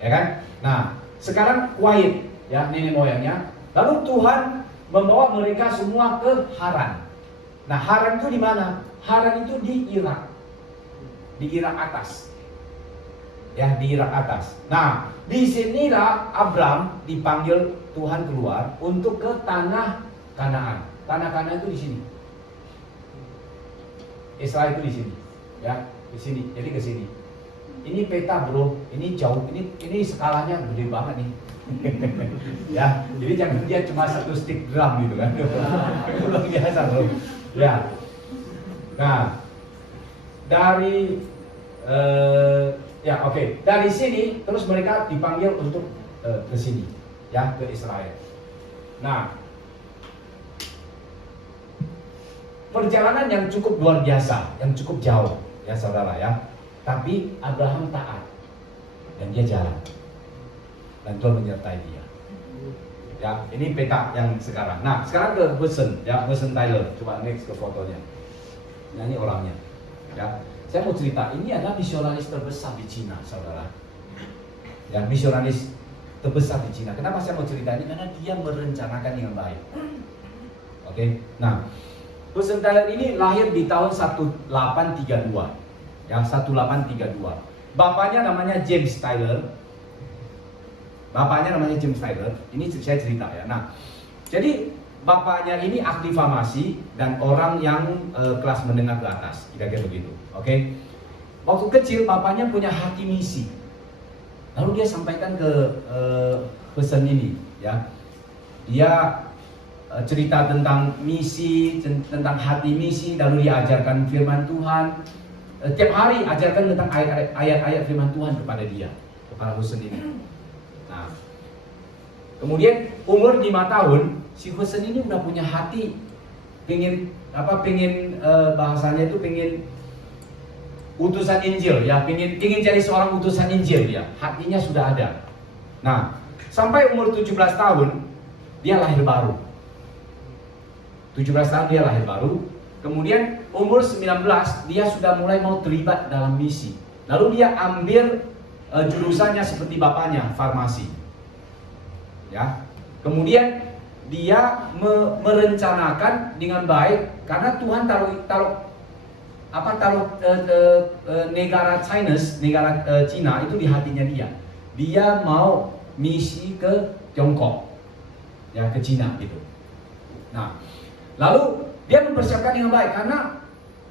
ya kan? Nah, sekarang Kuwait, ya nenek moyangnya. Lalu Tuhan membawa mereka semua ke Haran. Nah, Haran itu di mana? Haran itu di Irak atas. Ya, di Irak atas. Nah, di sinilah Abram dipanggil Tuhan keluar untuk ke tanah Kanaan. Tanah Kanaan itu di sini. Israel itu di sini. Ya, di sini. Jadi ke sini. ini peta bro, ini jauh, ini skalanya gede banget nih. Ya, jadi jangan dia cuma satu stick drum gitu kan. Luar biasa bro. Ya. Nah, dari ya oke. Dari sini terus mereka dipanggil untuk ke sini, ya, ke Israel. Nah, perjalanan yang cukup luar biasa, yang cukup jauh, ya saudara ya. Tapi Abraham taat dan dia jalan, dan Tuhan menyertai dia. Ya, ini peta yang sekarang. Nah, sekarang ke Hudson, ya, Hudson Taylor. Coba next ke fotonya. Nah, ini orangnya. Ya, saya mau cerita. Ini adalah misionaris terbesar di Cina, saudara. Ya, misionaris terbesar di Cina. Kenapa saya mau cerita ini? Karena dia merencanakan dengan baik. Oke, nah, Hudson Taylor ini lahir di tahun 1832. Ya, 1832. Bapaknya namanya James Taylor. Ini saya cerita ya. Nah, jadi bapaknya ini ahli farmasi dan orang yang kelas menengah ke atas, kira-kira begitu. Oke. Waktu kecil bapaknya punya hati misi. Lalu dia sampaikan ke Hudson ini, ya. Dia cerita tentang misi, tentang hati misi, lalu dia ajarkan firman Tuhan. Tiap hari ajarkan tentang ayat-ayat firman Tuhan kepada dia, kepada Hudson ini. Nah, kemudian umur 5 tahun, si Hudson ini udah punya hati, pengen bahasanya itu pengen utusan Injil, ya, pengen jadi seorang utusan Injil, ya, hatinya sudah ada. Nah, sampai umur 17 tahun dia lahir baru. 17 tahun dia lahir baru. Kemudian umur 19 dia sudah mulai mau terlibat dalam misi. Lalu dia ambil jurusannya seperti bapaknya, farmasi. Ya. Kemudian dia merencanakan dengan baik karena Tuhan taruh negara Cina itu di hatinya dia. Dia mau misi ke Tiongkok. Ya, ke Cina gitu. Nah, lalu dia mempersiapkan dengan baik karena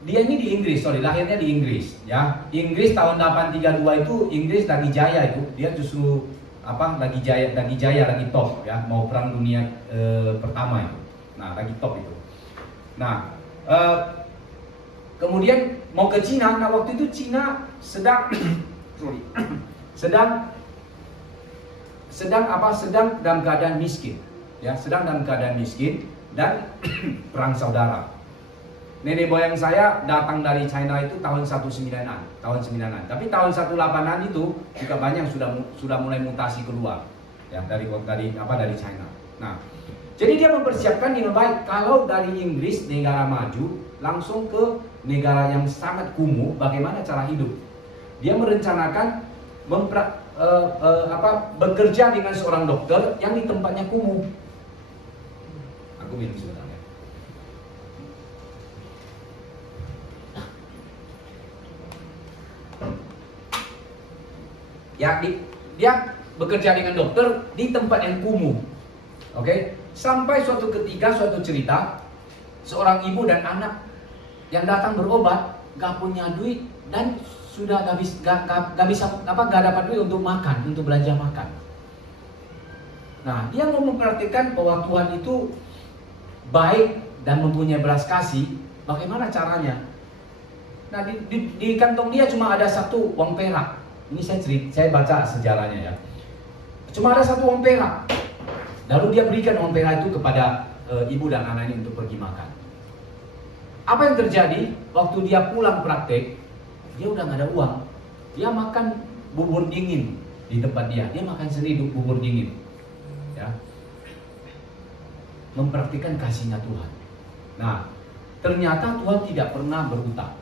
dia ini di Inggris, lahirnya di Inggris, ya. Inggris tahun 832 itu Inggris lagi jaya itu, dia justru lagi jaya, lagi top, ya, mau perang dunia pertama itu. Nah, lagi top itu. Nah, kemudian mau ke Cina. Nah, waktu itu Cina sedang sedang dalam keadaan miskin, ya, sedang dalam keadaan miskin. Dan perang saudara. Nenek moyang saya datang dari China itu tahun 19-an. Tapi tahun 18-an itu juga banyak yang sudah mulai mutasi keluar, ya, dari China. Nah, jadi dia mempersiapkan dengan baik. Kalau dari Inggris, negara maju, langsung ke negara yang sangat kumuh, bagaimana cara hidup. Dia merencanakan bekerja dengan seorang dokter yang di tempatnya kumuh. Aku minum sebentar ya. Dia bekerja dengan dokter di tempat yang kumuh. Oke? Sampai suatu ketika, suatu cerita, seorang ibu dan anak yang datang berobat gak punya duit dan sudah gak dapat duit untuk makan, untuk belanja makan. Nah, dia mau memperhatikan bahwa Tuhan itu baik dan mempunyai belas kasih. Bagaimana caranya? Nah, di kantong dia cuma ada satu uang perak. Ini saya baca sejarahnya, ya. Cuma ada satu uang perak. Lalu dia berikan uang perak itu kepada ibu dan anak ini untuk pergi makan. Apa yang terjadi? Waktu dia pulang praktek, dia udah nggak ada uang. Dia makan bubur dingin di tempat dia. Dia makan sendiri bubur dingin, ya. Mempraktikkan kasihnya Tuhan. Nah, ternyata Tuhan tidak pernah berhutang.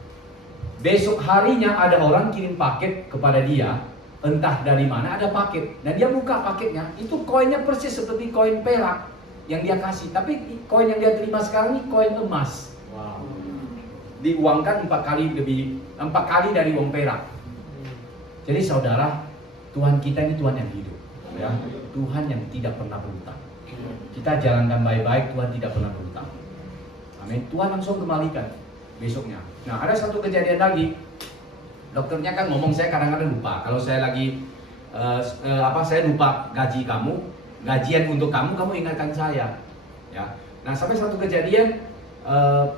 Besok harinya ada orang kirim paket kepada dia, entah dari mana ada paket, dan dia buka paketnya, itu koinnya persis seperti koin perak yang dia kasih, tapi koin yang dia terima sekarang ini koin emas. Wow. Diuangkan 4 kali dari uang perak. Jadi saudara, Tuhan kita ini Tuhan yang hidup, ya. Tuhan yang tidak pernah berhutang. Kita jalankan baik-baik, Tuhan tidak pernah berhutang. Amin. Tuhan langsung kembalikan besoknya. Nah, ada satu kejadian lagi. Dokternya kan ngomong, saya kadang-kadang lupa. Kalau saya lagi saya lupa gaji kamu, gajian untuk kamu, kamu ingatkan saya. Ya. Nah, sampai satu kejadian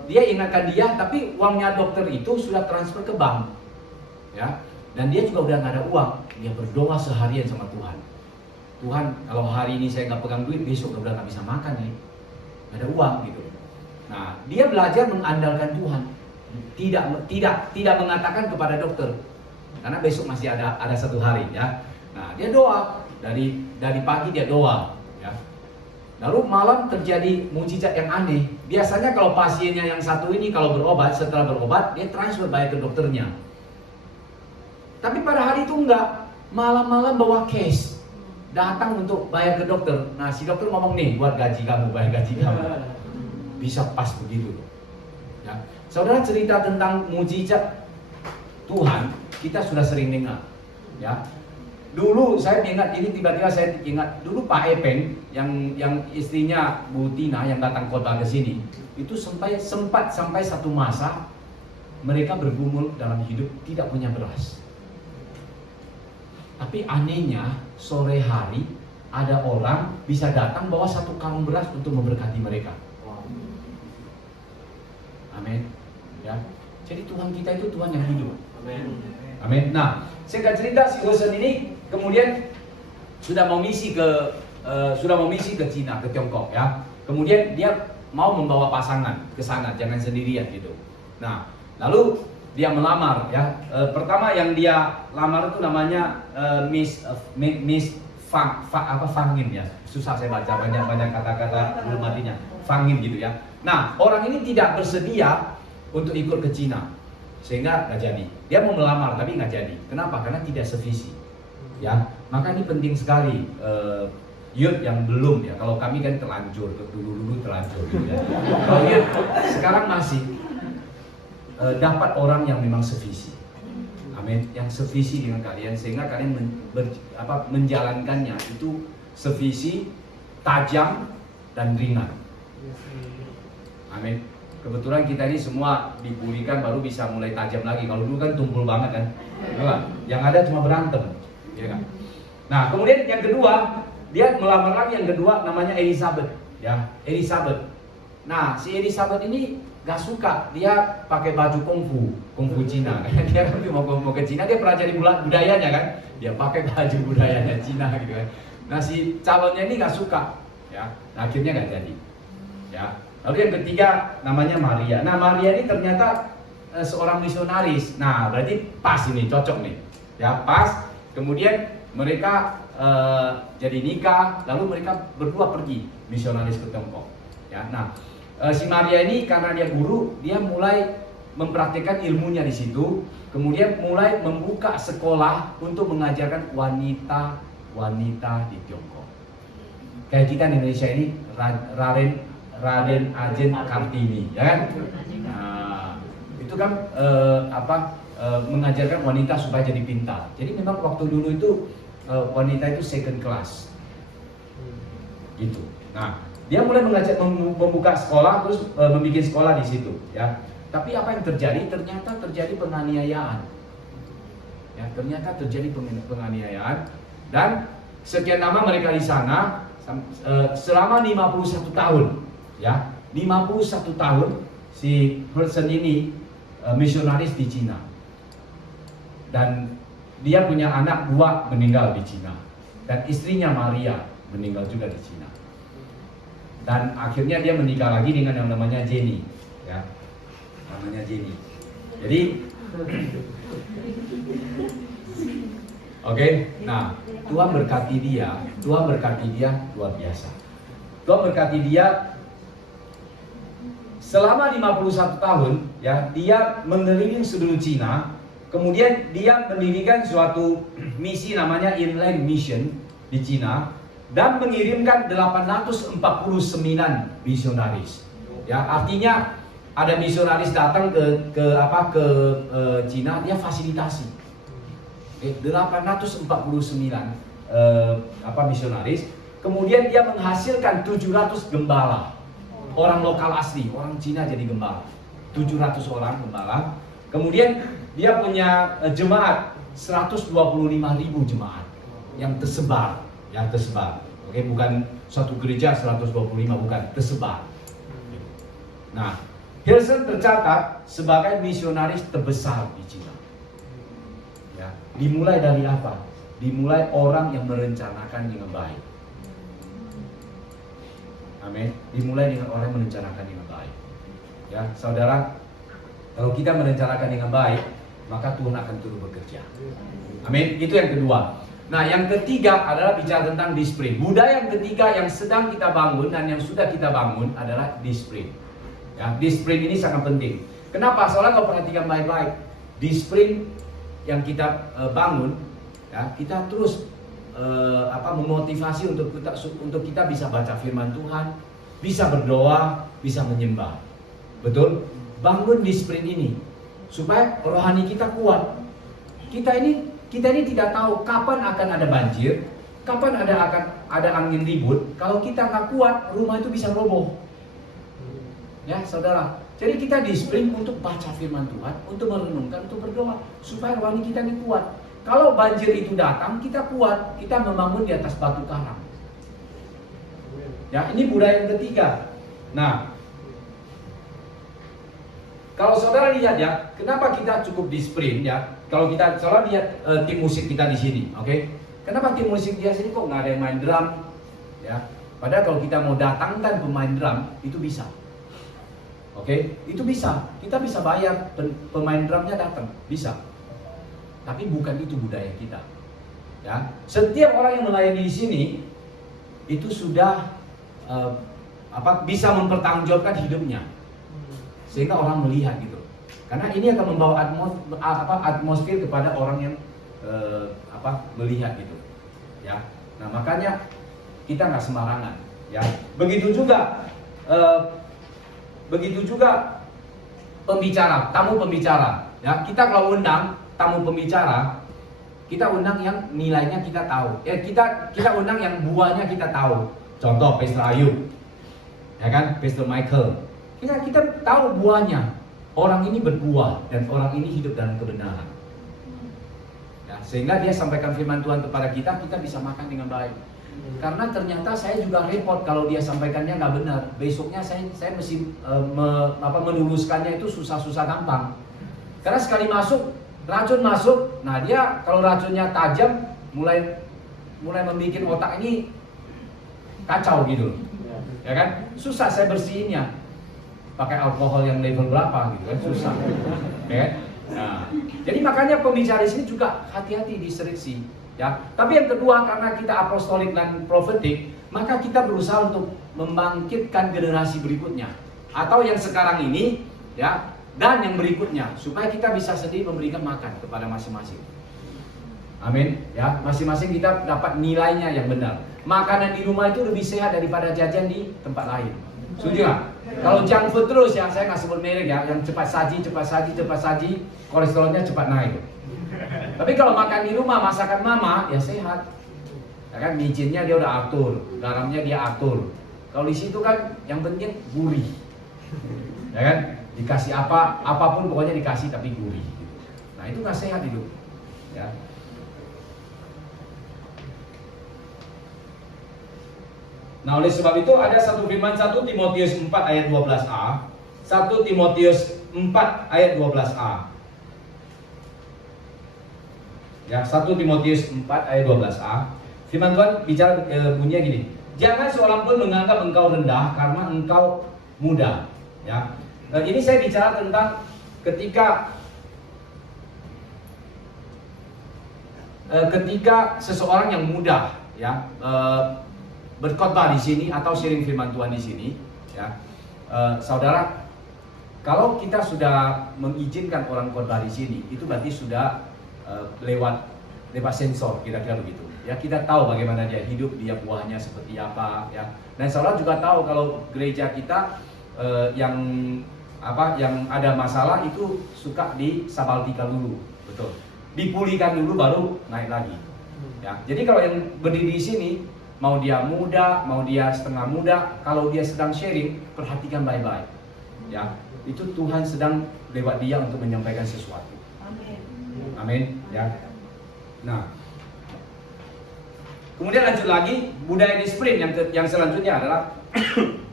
dia ingatkan dia, tapi uangnya dokter itu sudah transfer ke bank. Ya. Dan dia juga udah nggak ada uang. Dia berdoa seharian sama Tuhan. Tuhan, kalau hari ini saya nggak pegang duit, besok udah nggak bisa makan nih, nggak ada uang gitu. Nah, dia belajar mengandalkan Tuhan, tidak mengatakan kepada dokter, karena besok masih ada satu hari ya. Nah, dia doa dari pagi dia doa. Ya. Lalu malam terjadi mujizat yang aneh. Biasanya kalau pasiennya yang satu ini kalau berobat, setelah berobat dia transfer bayar ke dokternya. Tapi pada hari itu enggak, malam-malam bawa cash datang untuk bayar ke dokter. Nah, si dokter ngomong, nih buat gaji kamu, bayar gaji kamu. Bisa pas begitu. Ya. Saudara, cerita tentang mujizat Tuhan kita sudah sering dengar. Ya. Dulu saya ingat ini, tiba-tiba saya ingat dulu Pak Epeng yang istrinya Bu Tina yang datang khotbah ke sini, itu sempat sampai satu masa mereka bergumul dalam hidup tidak punya beras. Tapi anehnya sore hari ada orang bisa datang bawa 1 karung beras untuk memberkati mereka. Amin. Ya. Jadi Tuhan kita itu Tuhan yang hidup. Amin. Amin. Nah, saya akan cerita si Wilson ini kemudian sudah mau misi ke Cina, ke Tiongkok ya. Kemudian dia mau membawa pasangan ke sana, jangan sendirian gitu. Nah, lalu dia melamar ya. Pertama yang dia lamar itu namanya Miss Fangin ya. Susah saya baca, banyak kata-kata belum artinya. Fangin gitu ya. Nah, orang ini tidak bersedia untuk ikut ke Cina, sehingga nggak jadi. Dia mau melamar tapi nggak jadi. Kenapa? Karena tidak sevisi. Ya, maka ini penting sekali youth yang belum ya. Kalau kami kan terlanjur, dulu terlanjur gitu ya. Kalau youth sekarang masih dapat orang yang memang sevisi. Amin. Yang sevisi dengan kalian sehingga kalian menjalankannya itu sevisi, tajam dan ringan. Amin. Kebetulan kita ini semua dipulihkan baru bisa mulai tajam lagi. Kalau dulu kan tumpul banget kan. Yang ada cuma berantem. Ya kan? Nah, kemudian yang kedua, dia melamar lagi yang kedua namanya Elizabeth, ya, Elizabeth. Nah, si Elizabeth ini gak suka, dia pakai baju kungfu Cina. Dia kan mau ke Cina, dia pelajari budayanya kan, dia pakai baju budayanya Cina gitu kan. Nah, si calonnya ini gak suka, ya, nah, akhirnya gak jadi, ya. Lalu yang ketiga namanya Maria. Nah, Maria ini ternyata seorang misionaris. Nah, berarti pas ini, cocok nih, ya, pas. Kemudian mereka jadi nikah, lalu mereka berdua pergi misionaris ke Tiongkok. Ya, nah si Maria ini karena dia guru, dia mulai mempraktikkan ilmunya di situ. Kemudian mulai membuka sekolah untuk mengajarkan wanita di Tiongkok. Kayak kita di Indonesia ini Raden Ajeng Kartini, ya kan? Nah, itu kan mengajarkan wanita supaya jadi pintar. Jadi memang waktu dulu itu wanita itu second class, gitu. Nah, dia mulai membuka sekolah, terus membuat sekolah di situ, ya. Tapi apa yang terjadi? Ternyata terjadi penganiayaan. Ya, ternyata terjadi penganiayaan dan sekian lama mereka di sana selama 51 tahun, ya. 51 tahun si Hudson ini misionaris di Cina. Dan dia punya anak 2 meninggal di Cina, dan istrinya Maria meninggal juga di Cina. Dan akhirnya dia menikah lagi dengan yang namanya Jenny, ya, namanya Jenny. Jadi, oke, nah Tuhan berkati dia luar biasa. Tuhan berkati dia selama 51 tahun, ya, dia mengelilingi seluruh Cina. Kemudian dia mendirikan suatu misi namanya Inland Mission di Cina dan mengirimkan 849 misionaris. Ya, artinya ada misionaris datang ke Cina, dia fasilitasi. 849 misionaris. Kemudian dia menghasilkan 700 gembala. Orang lokal asli, orang Cina jadi gembala. 700 orang gembala. Kemudian dia punya jemaat 125.000 jemaat yang tersebar, Oke, bukan suatu gereja 125, bukan, tersebar. Nah, Hilson tercatat sebagai misionaris terbesar di Cina. Ya, dimulai dari apa? Dimulai orang yang merencanakan dengan baik. Amin. Dimulai dengan orang yang merencanakan dengan baik. Ya, saudara, kalau kita merencanakan dengan baik, maka Tuhan akan turut bekerja. Amin. Itu yang kedua. Nah, yang ketiga adalah bicara tentang disiplin. Budaya yang ketiga yang sedang kita bangun dan yang sudah kita bangun adalah disiplin. Ya, disiplin ini sangat penting. Kenapa? Soalnya kalau perhatikan baik-baik, disiplin yang kita bangun, ya, kita terus memotivasi untuk kita bisa baca firman Tuhan, bisa berdoa, bisa menyembah. Betul? Bangun disiplin ini supaya rohani kita kuat. Kita ini tidak tahu kapan akan ada banjir, kapan akan ada angin ribut. Kalau kita nggak kuat, rumah itu bisa roboh. Ya, saudara. Jadi kita disiplin untuk baca firman Tuhan, untuk merenungkan, untuk berdoa, supaya rohani kita ini kuat. Kalau banjir itu datang, kita kuat, kita membangun di atas batu karang. Ya, ini budaya yang ketiga. Nah, kalau saudara lihat ya, kenapa kita cukup disiplin ya? Kalau kita saudara lihat tim musik kita di sini, oke? Kenapa tim musik di sini kok nggak ada yang main drum? Ya, padahal kalau kita mau datangkan pemain drum itu bisa, oke? Itu bisa, kita bisa bayar pemain drumnya datang, bisa. Tapi bukan itu budaya kita. Ya, setiap orang yang melayani di sini itu sudah bisa mempertanggungjawabkan hidupnya, sehingga orang melihat gitu. Karena ini akan membawa atmosfer kepada orang yang melihat gitu. Ya, nah makanya kita nggak sembarangan. Ya, begitu juga pembicara, tamu pembicara. Ya, kita kalau undang tamu pembicara, kita undang yang nilainya kita tahu. Ya, kita undang yang buahnya kita tahu. Contoh Pastor Ayub, ya kan, Pastor Michael. Kita tahu buahnya. Orang ini berbuah dan orang ini hidup dalam kebenaran. Ya, sehingga dia sampaikan firman Tuhan kepada kita bisa makan dengan baik. Karena ternyata saya juga repot kalau dia sampaikannya nggak benar. Besoknya saya mesti meluluskannya itu susah-susah gampang. Karena sekali masuk, racun masuk. Nah, dia kalau racunnya tajam, mulai membuat otak ini kacau gitu. Ya kan? Susah saya bersihinnya. Pakai alkohol yang level berapa gitu kan, susah. Ya. Nah, jadi makanya pembicara di sini juga hati-hati diseleksi, ya. Tapi yang kedua, karena kita apostolik dan profetik, maka kita berusaha untuk membangkitkan generasi berikutnya atau yang sekarang ini, ya, dan yang berikutnya, supaya kita bisa sendiri memberikan makan kepada masing-masing. Amin, ya. Masing-masing kita dapat nilainya yang benar. Makanan di rumah itu lebih sehat daripada jajan di tempat lain. Setuju nggak? Kalau junk food terus, ya saya nggak sebut merek ya, yang cepat saji, kolesterolnya cepat naik. Tapi kalau makan di rumah, masakan mama, ya sehat. Ya kan, micinnya dia udah atur, garamnya dia atur. Kalau di situ kan yang penting gurih. Ya kan, dikasih apapun pokoknya dikasih tapi gurih. Nah itu nggak sehat hidup. Ya. Nah, oleh sebab itu ada satu firman 1 Timotius 4 ayat 12a. 1 Timotius 4 ayat 12a. Ya, 1 Timotius 4 ayat 12a. Firman Tuhan bicara bunyinya gini. Jangan seorang pun menganggap engkau rendah karena engkau muda. Ya. Nah, ini saya bicara tentang ketika seseorang yang muda, ya, berkhotbah di sini atau sharing firman Tuhan di sini, ya, saudara, kalau kita sudah mengizinkan orang khotbah di sini, itu berarti sudah lewat sensor, kira-kira begitu. Ya, kita tahu bagaimana dia hidup, dia buahnya seperti apa, ya. Dan saudara juga tahu kalau gereja kita yang ada masalah itu suka disabaltikan dulu, betul. Dipulihkan dulu baru naik lagi. Ya, jadi kalau yang berdiri di sini, mau dia muda, mau dia setengah muda, kalau dia sedang sharing, perhatikan baik-baik. Ya, itu Tuhan sedang lewat dia untuk menyampaikan sesuatu. Amin. Ya. Nah, kemudian lanjut lagi, budaya disiplin yang selanjutnya adalah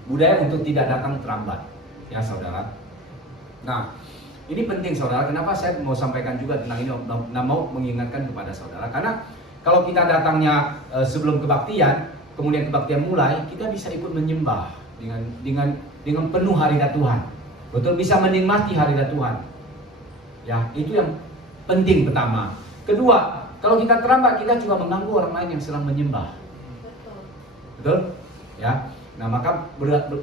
budaya untuk tidak datang terlambat, ya saudara. Nah, ini penting saudara. Kenapa saya mau sampaikan juga tentang ini? Mau mengingatkan kepada saudara, karena kalau kita datangnya sebelum kebaktian, kemudian kebaktian mulai, kita bisa ikut menyembah dengan penuh hadirat Tuhan. Betul, bisa menikmati hadirat Tuhan. Ya, itu yang penting pertama. Kedua, kalau kita terlambat, kita juga mengganggu orang lain yang sedang menyembah. Betul? Ya. Nah, maka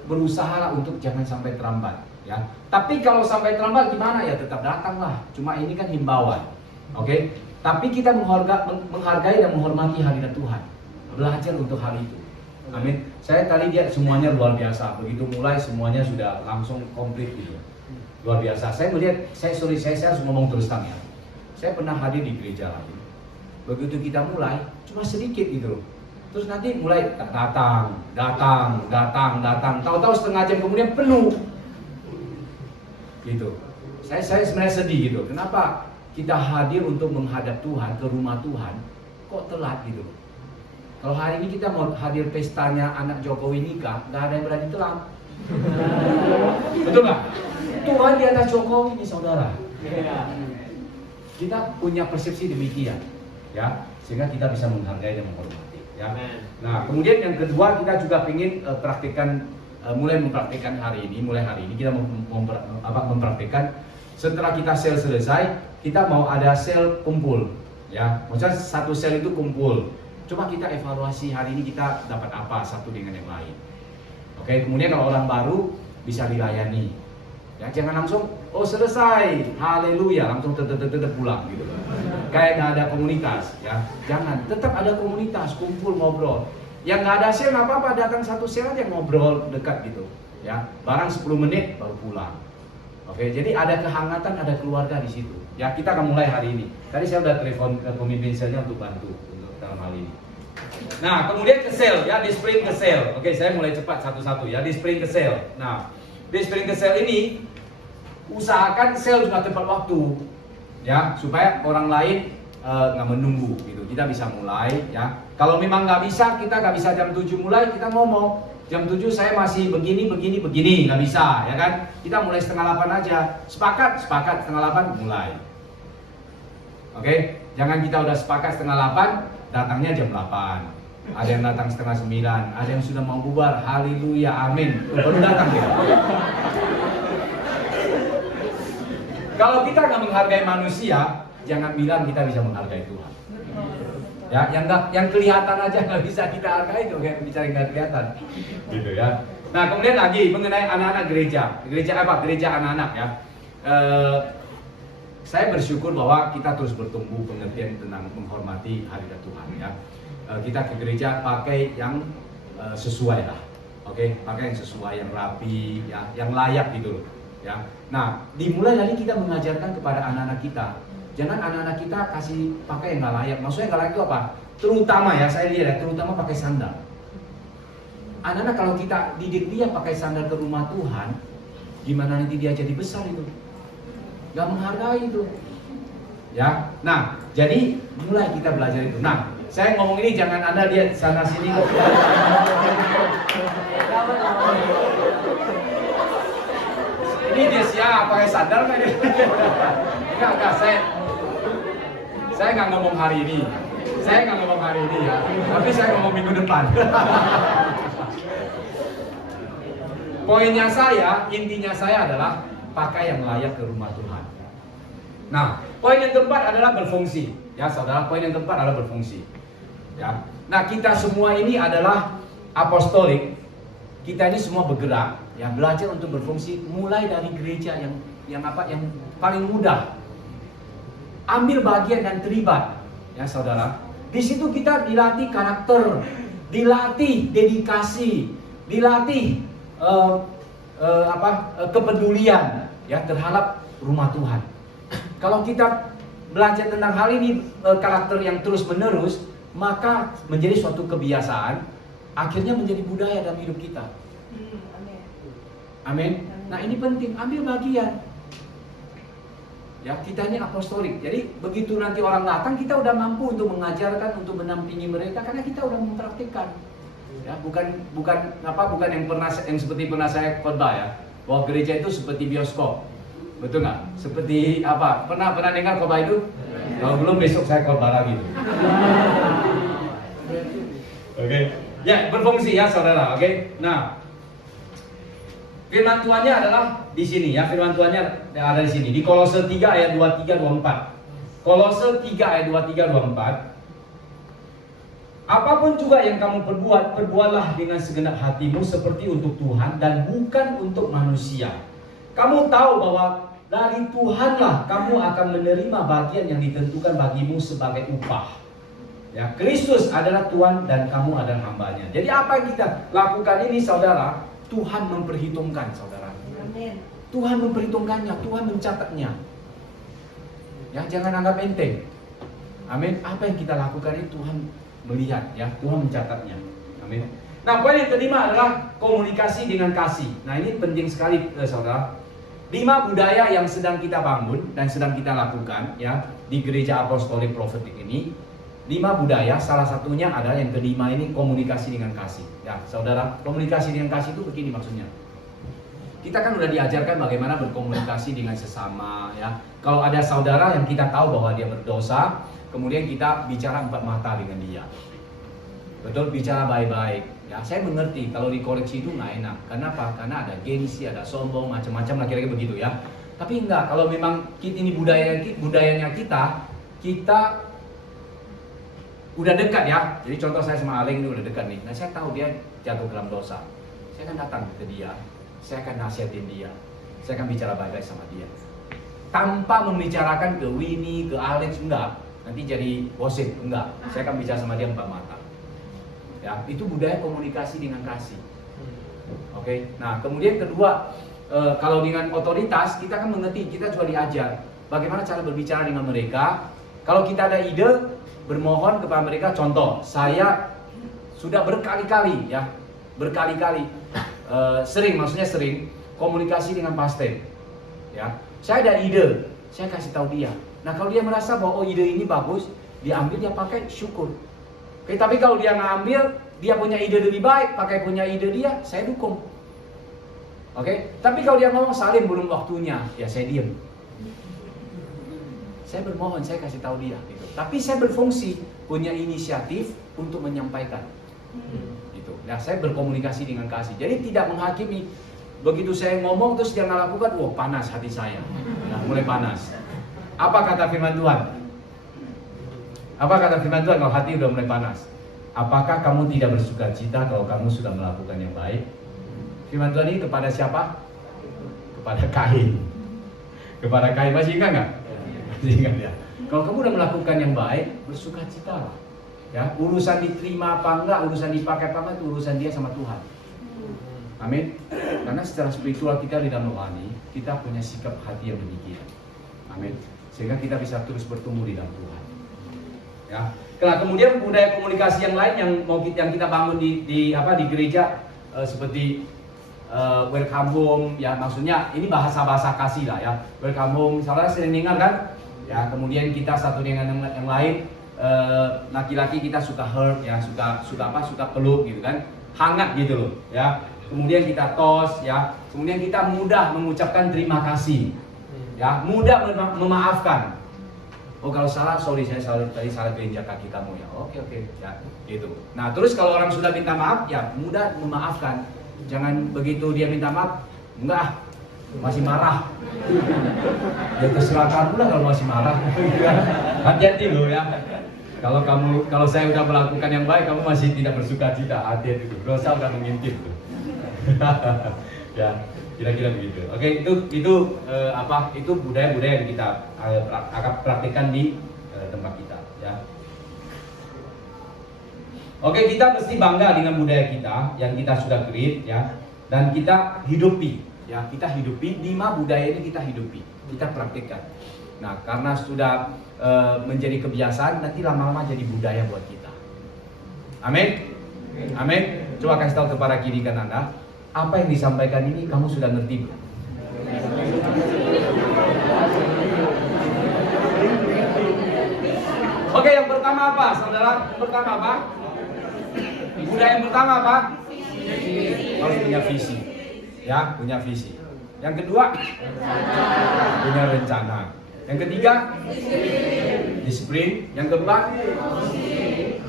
berusahalah untuk jangan sampai terlambat, ya. Tapi kalau sampai terlambat gimana ya? Tetap datanglah. Cuma ini kan himbauan. Oke? Tapi kita menghargai dan menghormati hadirat Tuhan. Belajar untuk hal itu. Amin. Saya tadi lihat semuanya luar biasa. Begitu mulai semuanya sudah langsung komplit gitu. Luar biasa. Saya melihat, saya harus ngomong terus terang ya. Saya pernah hadir di gereja lagi. Begitu kita mulai, cuma sedikit gitu loh. Terus nanti mulai datang. Tahu-tahu setengah jam kemudian penuh. Gitu. Saya sebenarnya sedih gitu. Kenapa kita hadir untuk menghadap Tuhan, ke rumah Tuhan, kok telat gitu loh. Kalau hari ini kita mau hadir pestanya anak Jokowi nikah, nggak ada yang berani telat. Betul nggak? Tuhan di atas Jokowi nih saudara. Kita punya persepsi demikian, ya, sehingga kita bisa menghargai dan menghormati, ya. Nah, kemudian yang kedua kita juga ingin mulai mempraktikkan hari ini kita mempraktikkan setelah kita sel selesai, kita mau ada sel kumpul, ya. Maksudnya satu sel itu kumpul. Coba kita evaluasi hari ini kita dapat apa satu dengan yang lain. Oke, kemudian kalau orang baru bisa dilayani. Ya, jangan langsung selesai, haleluya, langsung tetap pulang gitu. Kayak nggak ada komunitas, ya. Jangan, tetap ada komunitas, kumpul ngobrol. Yang nggak ada sel nggak apa-apa, datang satu sel aja ngobrol dekat gitu, ya. Barang 10 menit baru pulang. Oke, jadi ada kehangatan, ada keluarga di situ. Ya, kita akan mulai hari ini. Tadi saya udah telepon ke pemimpin selnya untuk bantu untuk dalam hal ini. Nah, kemudian ke sel, ya, di sprint ke sel. Oke, saya mulai cepat satu-satu ya, di sprint ke sel. Nah, di sprint ke sel ini usahakan sel juga tepat waktu, ya, supaya orang lain nggak menunggu gitu. Kita bisa mulai, ya. Kalau memang nggak bisa, kita nggak bisa jam 7 mulai, kita ngomong jam 7 saya masih begini, nggak bisa, ya kan? Kita mulai setengah 8 aja. Sepakat setengah 8 mulai. Oke, jangan kita udah sepakat setengah 8, datangnya jam 8. Ada yang datang setengah 9, ada yang sudah mau bubar, haleluya, amin. Baru datang ya. Kalau kita nggak menghargai manusia, jangan bilang kita bisa menghargai Tuhan. Ya, yang kelihatan aja nggak bisa kita hargai itu, kayak bicara nggak kelihatan, gitu ya. Nah, kemudian lagi mengenai anak-anak gereja anak-anak ya. Saya bersyukur bahwa kita terus bertumbuh pengertian tentang menghormati hadirat Tuhan ya. Kita ke gereja pakai yang sesuai lah, oke, pakai yang sesuai, yang rapi, ya, yang layak gitu loh. Ya. Nah, dimulai dari kita mengajarkan kepada anak-anak kita. Jangan anak-anak kita kasih pakai yang nggak layak. Maksudnya nggak layak itu apa? Terutama ya, saya lihat ya, terutama pakai sandal. Anak-anak kalau kita didik dia pakai sandal ke rumah Tuhan, gimana nanti dia jadi besar itu? Nggak menghargai itu. Ya. Nah, jadi mulai kita belajar itu. Nah, saya ngomong ini jangan Anda lihat sana sini kok. Ini dia siapa pakai sandal kan? Enggak, saya nggak ngomong hari ini. Saya nggak ngomong hari ini ya. Tapi saya ngomong minggu depan. Intinya saya adalah pakai yang layak ke rumah Tuhan. Nah, poin yang keempat adalah berfungsi. Ya, saudara, poin yang keempat adalah berfungsi. Ya. Nah, kita semua ini adalah apostolik. Kita ini semua bergerak, ya, belajar untuk berfungsi mulai dari gereja yang paling mudah. Ambil bagian dan terlibat, ya saudara. Di situ kita dilatih karakter, dilatih dedikasi, dilatih kepedulian, ya, terhadap rumah Tuhan. Kalau kita belajar tentang hal ini, karakter yang terus menerus, maka menjadi suatu kebiasaan, akhirnya menjadi budaya dalam hidup kita. Amin. Nah, ini penting, ambil bagian. Ya, kita ini apostolik. Jadi begitu nanti orang datang, kita udah mampu untuk mengajarkan, untuk menampingi mereka karena kita udah mempraktikkan. Ya, bukan yang seperti pernah saya khotbah ya. Bahwa gereja itu seperti bioskop. Betul nggak? Seperti apa? Pernah dengar khotbah itu? Kalau belum, besok saya khotbah lagi. Oke. Ya, berfungsi ya saudara. Oke. Nah, firman Tuhannya adalah di sini ya. Firman Tuhannya ada di sini. Di Kolose 3 ayat 23 24. Kolose 3 ayat 23 24. Apapun juga yang kamu perbuat, perbuatlah dengan segenap hatimu seperti untuk Tuhan dan bukan untuk manusia. Kamu tahu bahwa dari Tuhanlah kamu akan menerima bagian yang ditentukan bagimu sebagai upah. Ya, Kristus adalah Tuhan dan kamu adalah hambanya. Jadi apa yang kita lakukan ini saudara, Tuhan memperhitungkan saudara. Amin. Tuhan memperhitungkannya, Tuhan mencatatnya. Ya, jangan anggap enteng. Amin. Apa yang kita lakukan ini Tuhan melihat ya, Tuhan mencatatnya. Amin. Nah, poin yang kelima adalah komunikasi dengan kasih. Nah, ini penting sekali saudara. 5 budaya yang sedang kita bangun dan sedang kita lakukan ya di gereja apostolik profetik ini. 5 budaya, salah satunya adalah yang kelima ini, komunikasi dengan kasih. Ya, saudara, komunikasi dengan kasih itu begini maksudnya. Kita kan udah diajarkan bagaimana berkomunikasi dengan sesama ya. Kalau ada saudara yang kita tahu bahwa dia berdosa, kemudian kita bicara 4 mata dengan dia. Betul, bicara baik-baik. Ya, saya mengerti kalau dikoreksi itu nggak enak. Kenapa? Karena ada gengsi, ada sombong, macam-macam lah kira-kira begitu ya. Tapi enggak, kalau memang ini budayanya kita udah dekat ya. Jadi contoh saya sama Aleng ini udah dekat nih. Nah, saya tahu dia jatuh dalam dosa. Saya akan datang ke dia, saya akan nasihatin dia, saya akan bicara baik-baik sama dia. Tanpa membicarakan ke Winnie, ke Alex, enggak. Nanti jadi gosip, enggak. Saya akan bicara sama dia 4 mata. Ya, itu budaya komunikasi dengan kasih. Oke. Nah, kemudian kedua, kalau dengan otoritas kita kan mengerti, kita juga diajar bagaimana cara berbicara dengan mereka. Kalau kita ada ide, bermohon kepada mereka. Contoh, saya sudah berkali-kali sering komunikasi dengan pastor. Ya, saya ada ide, saya kasih tahu dia. Nah, kalau dia merasa bahwa ide ini bagus, dia ambil, dia pakai, syukur. Oke, tapi kalau dia ngambil, dia punya ide lebih baik, pakai punya ide dia, saya dukung. Oke, tapi kalau dia ngomong Salim belum waktunya, ya saya diam. Saya bermohon, saya kasih tahu dia. Gitu. Tapi saya berfungsi, punya inisiatif untuk menyampaikan. Gitu. Nah, saya berkomunikasi dengan kasih. Jadi tidak menghakimi. Begitu saya ngomong terus dia nggak lakukan, wah panas hati saya. Nah, mulai panas. Apa kata firman Tuhan? Apa kata firman Tuhan kalau hati udah mulai panas? Apakah kamu tidak bersuka cita kalau kamu sudah melakukan yang baik? Firman Tuhan ini kepada siapa? Kepada Kain. Kepada Kain, masih ingat nggak? Masih ingat ya. Kalau kamu udah melakukan yang baik, bersuka cita lah. Ya, urusan diterima apa enggak, urusan dipakai apa enggak, itu urusan dia sama Tuhan. Amin. Karena secara spiritual kita di dalam rohani, kita punya sikap hati yang demikian. Amin. Sehingga kita bisa terus bertumbuh di dalam Tuhan. Ya. Nah, kemudian budaya komunikasi yang lain yang kita bangun di gereja seperti welcome home, ya maksudnya ini bahasa kasih lah ya. Welcome home, saudara sering dengar kan? Ya, kemudian kita satu dengan yang lain, laki-laki kita suka hurt ya, suka peluk gitu kan, hangat gitu loh ya. Kemudian kita tos ya, kemudian kita mudah mengucapkan terima kasih ya, mudah memaafkan. Oh, kalau salah, sorry saya tadi salah keinjak kaki kamu ya. Oke ya gitu. Nah, terus kalau orang sudah minta maaf ya mudah memaafkan. Jangan begitu dia minta maaf, enggak, masih marah. Ya terserah kamu lah kalau masih marah. Hati-hati loh ya. Kalau saya udah melakukan yang baik, kamu masih tidak bersuka cita, hati-hati itu. Dosa udah mengintip tuh. Ya, kira-kira begitu. Oke, itu budaya-budaya yang kita akan praktikkan di tempat kita ya. Oke, kita mesti bangga dengan budaya kita yang kita sudah create ya, dan kita hidupi ya, kita hidupi 5 budaya ini, kita hidupi, kita praktikkan. Nah, karena sudah menjadi kebiasaan, nanti lama-lama jadi budaya buat kita. Amin. Amin. Coba kasih tahu kepada kiri kanan Anda, apa yang disampaikan ini kamu sudah ngerti belum? Oke, yang pertama apa, saudara? Yang pertama apa? Budaya yang pertama apa? Harus punya visi. Ya, punya visi. Yang kedua, punya rencana. Yang ketiga, disiplin. Yang keempat,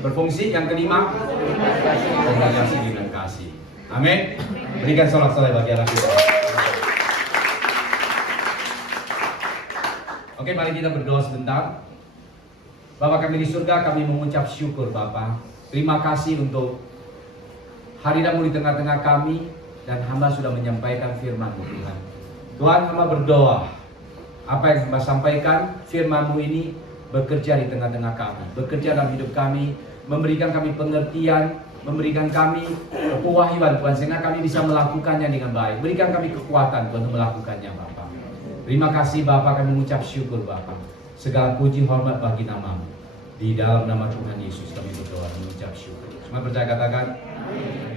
berfungsi. Yang kelima, komunikasi dengan kasih. Amin. Berikan sorak-sorai bagi anak kita. Oke, mari kita berdoa sebentar. Bapa kami di surga, kami mengucap syukur Bapa. Terima kasih untuk hadiratmu di tengah-tengah kami, dan hamba sudah menyampaikan firman-Mu Tuhan. Tuhan, hamba berdoa, apa yang hamba sampaikan, firman-Mu ini bekerja di tengah-tengah kami, bekerja dalam hidup kami, memberikan kami pengertian, memberikan kami kewahyuan Tuhan, sehingga kami bisa melakukannya dengan baik. Berikan kami kekuatan Tuhan untuk melakukannya Bapa. Terima kasih Bapa, kami mengucap syukur Bapa. Segala puji hormat bagi nama-Mu. Di dalam nama Tuhan Yesus kami berdoa dan mengucap syukur. Semua percaya katakan. Amin.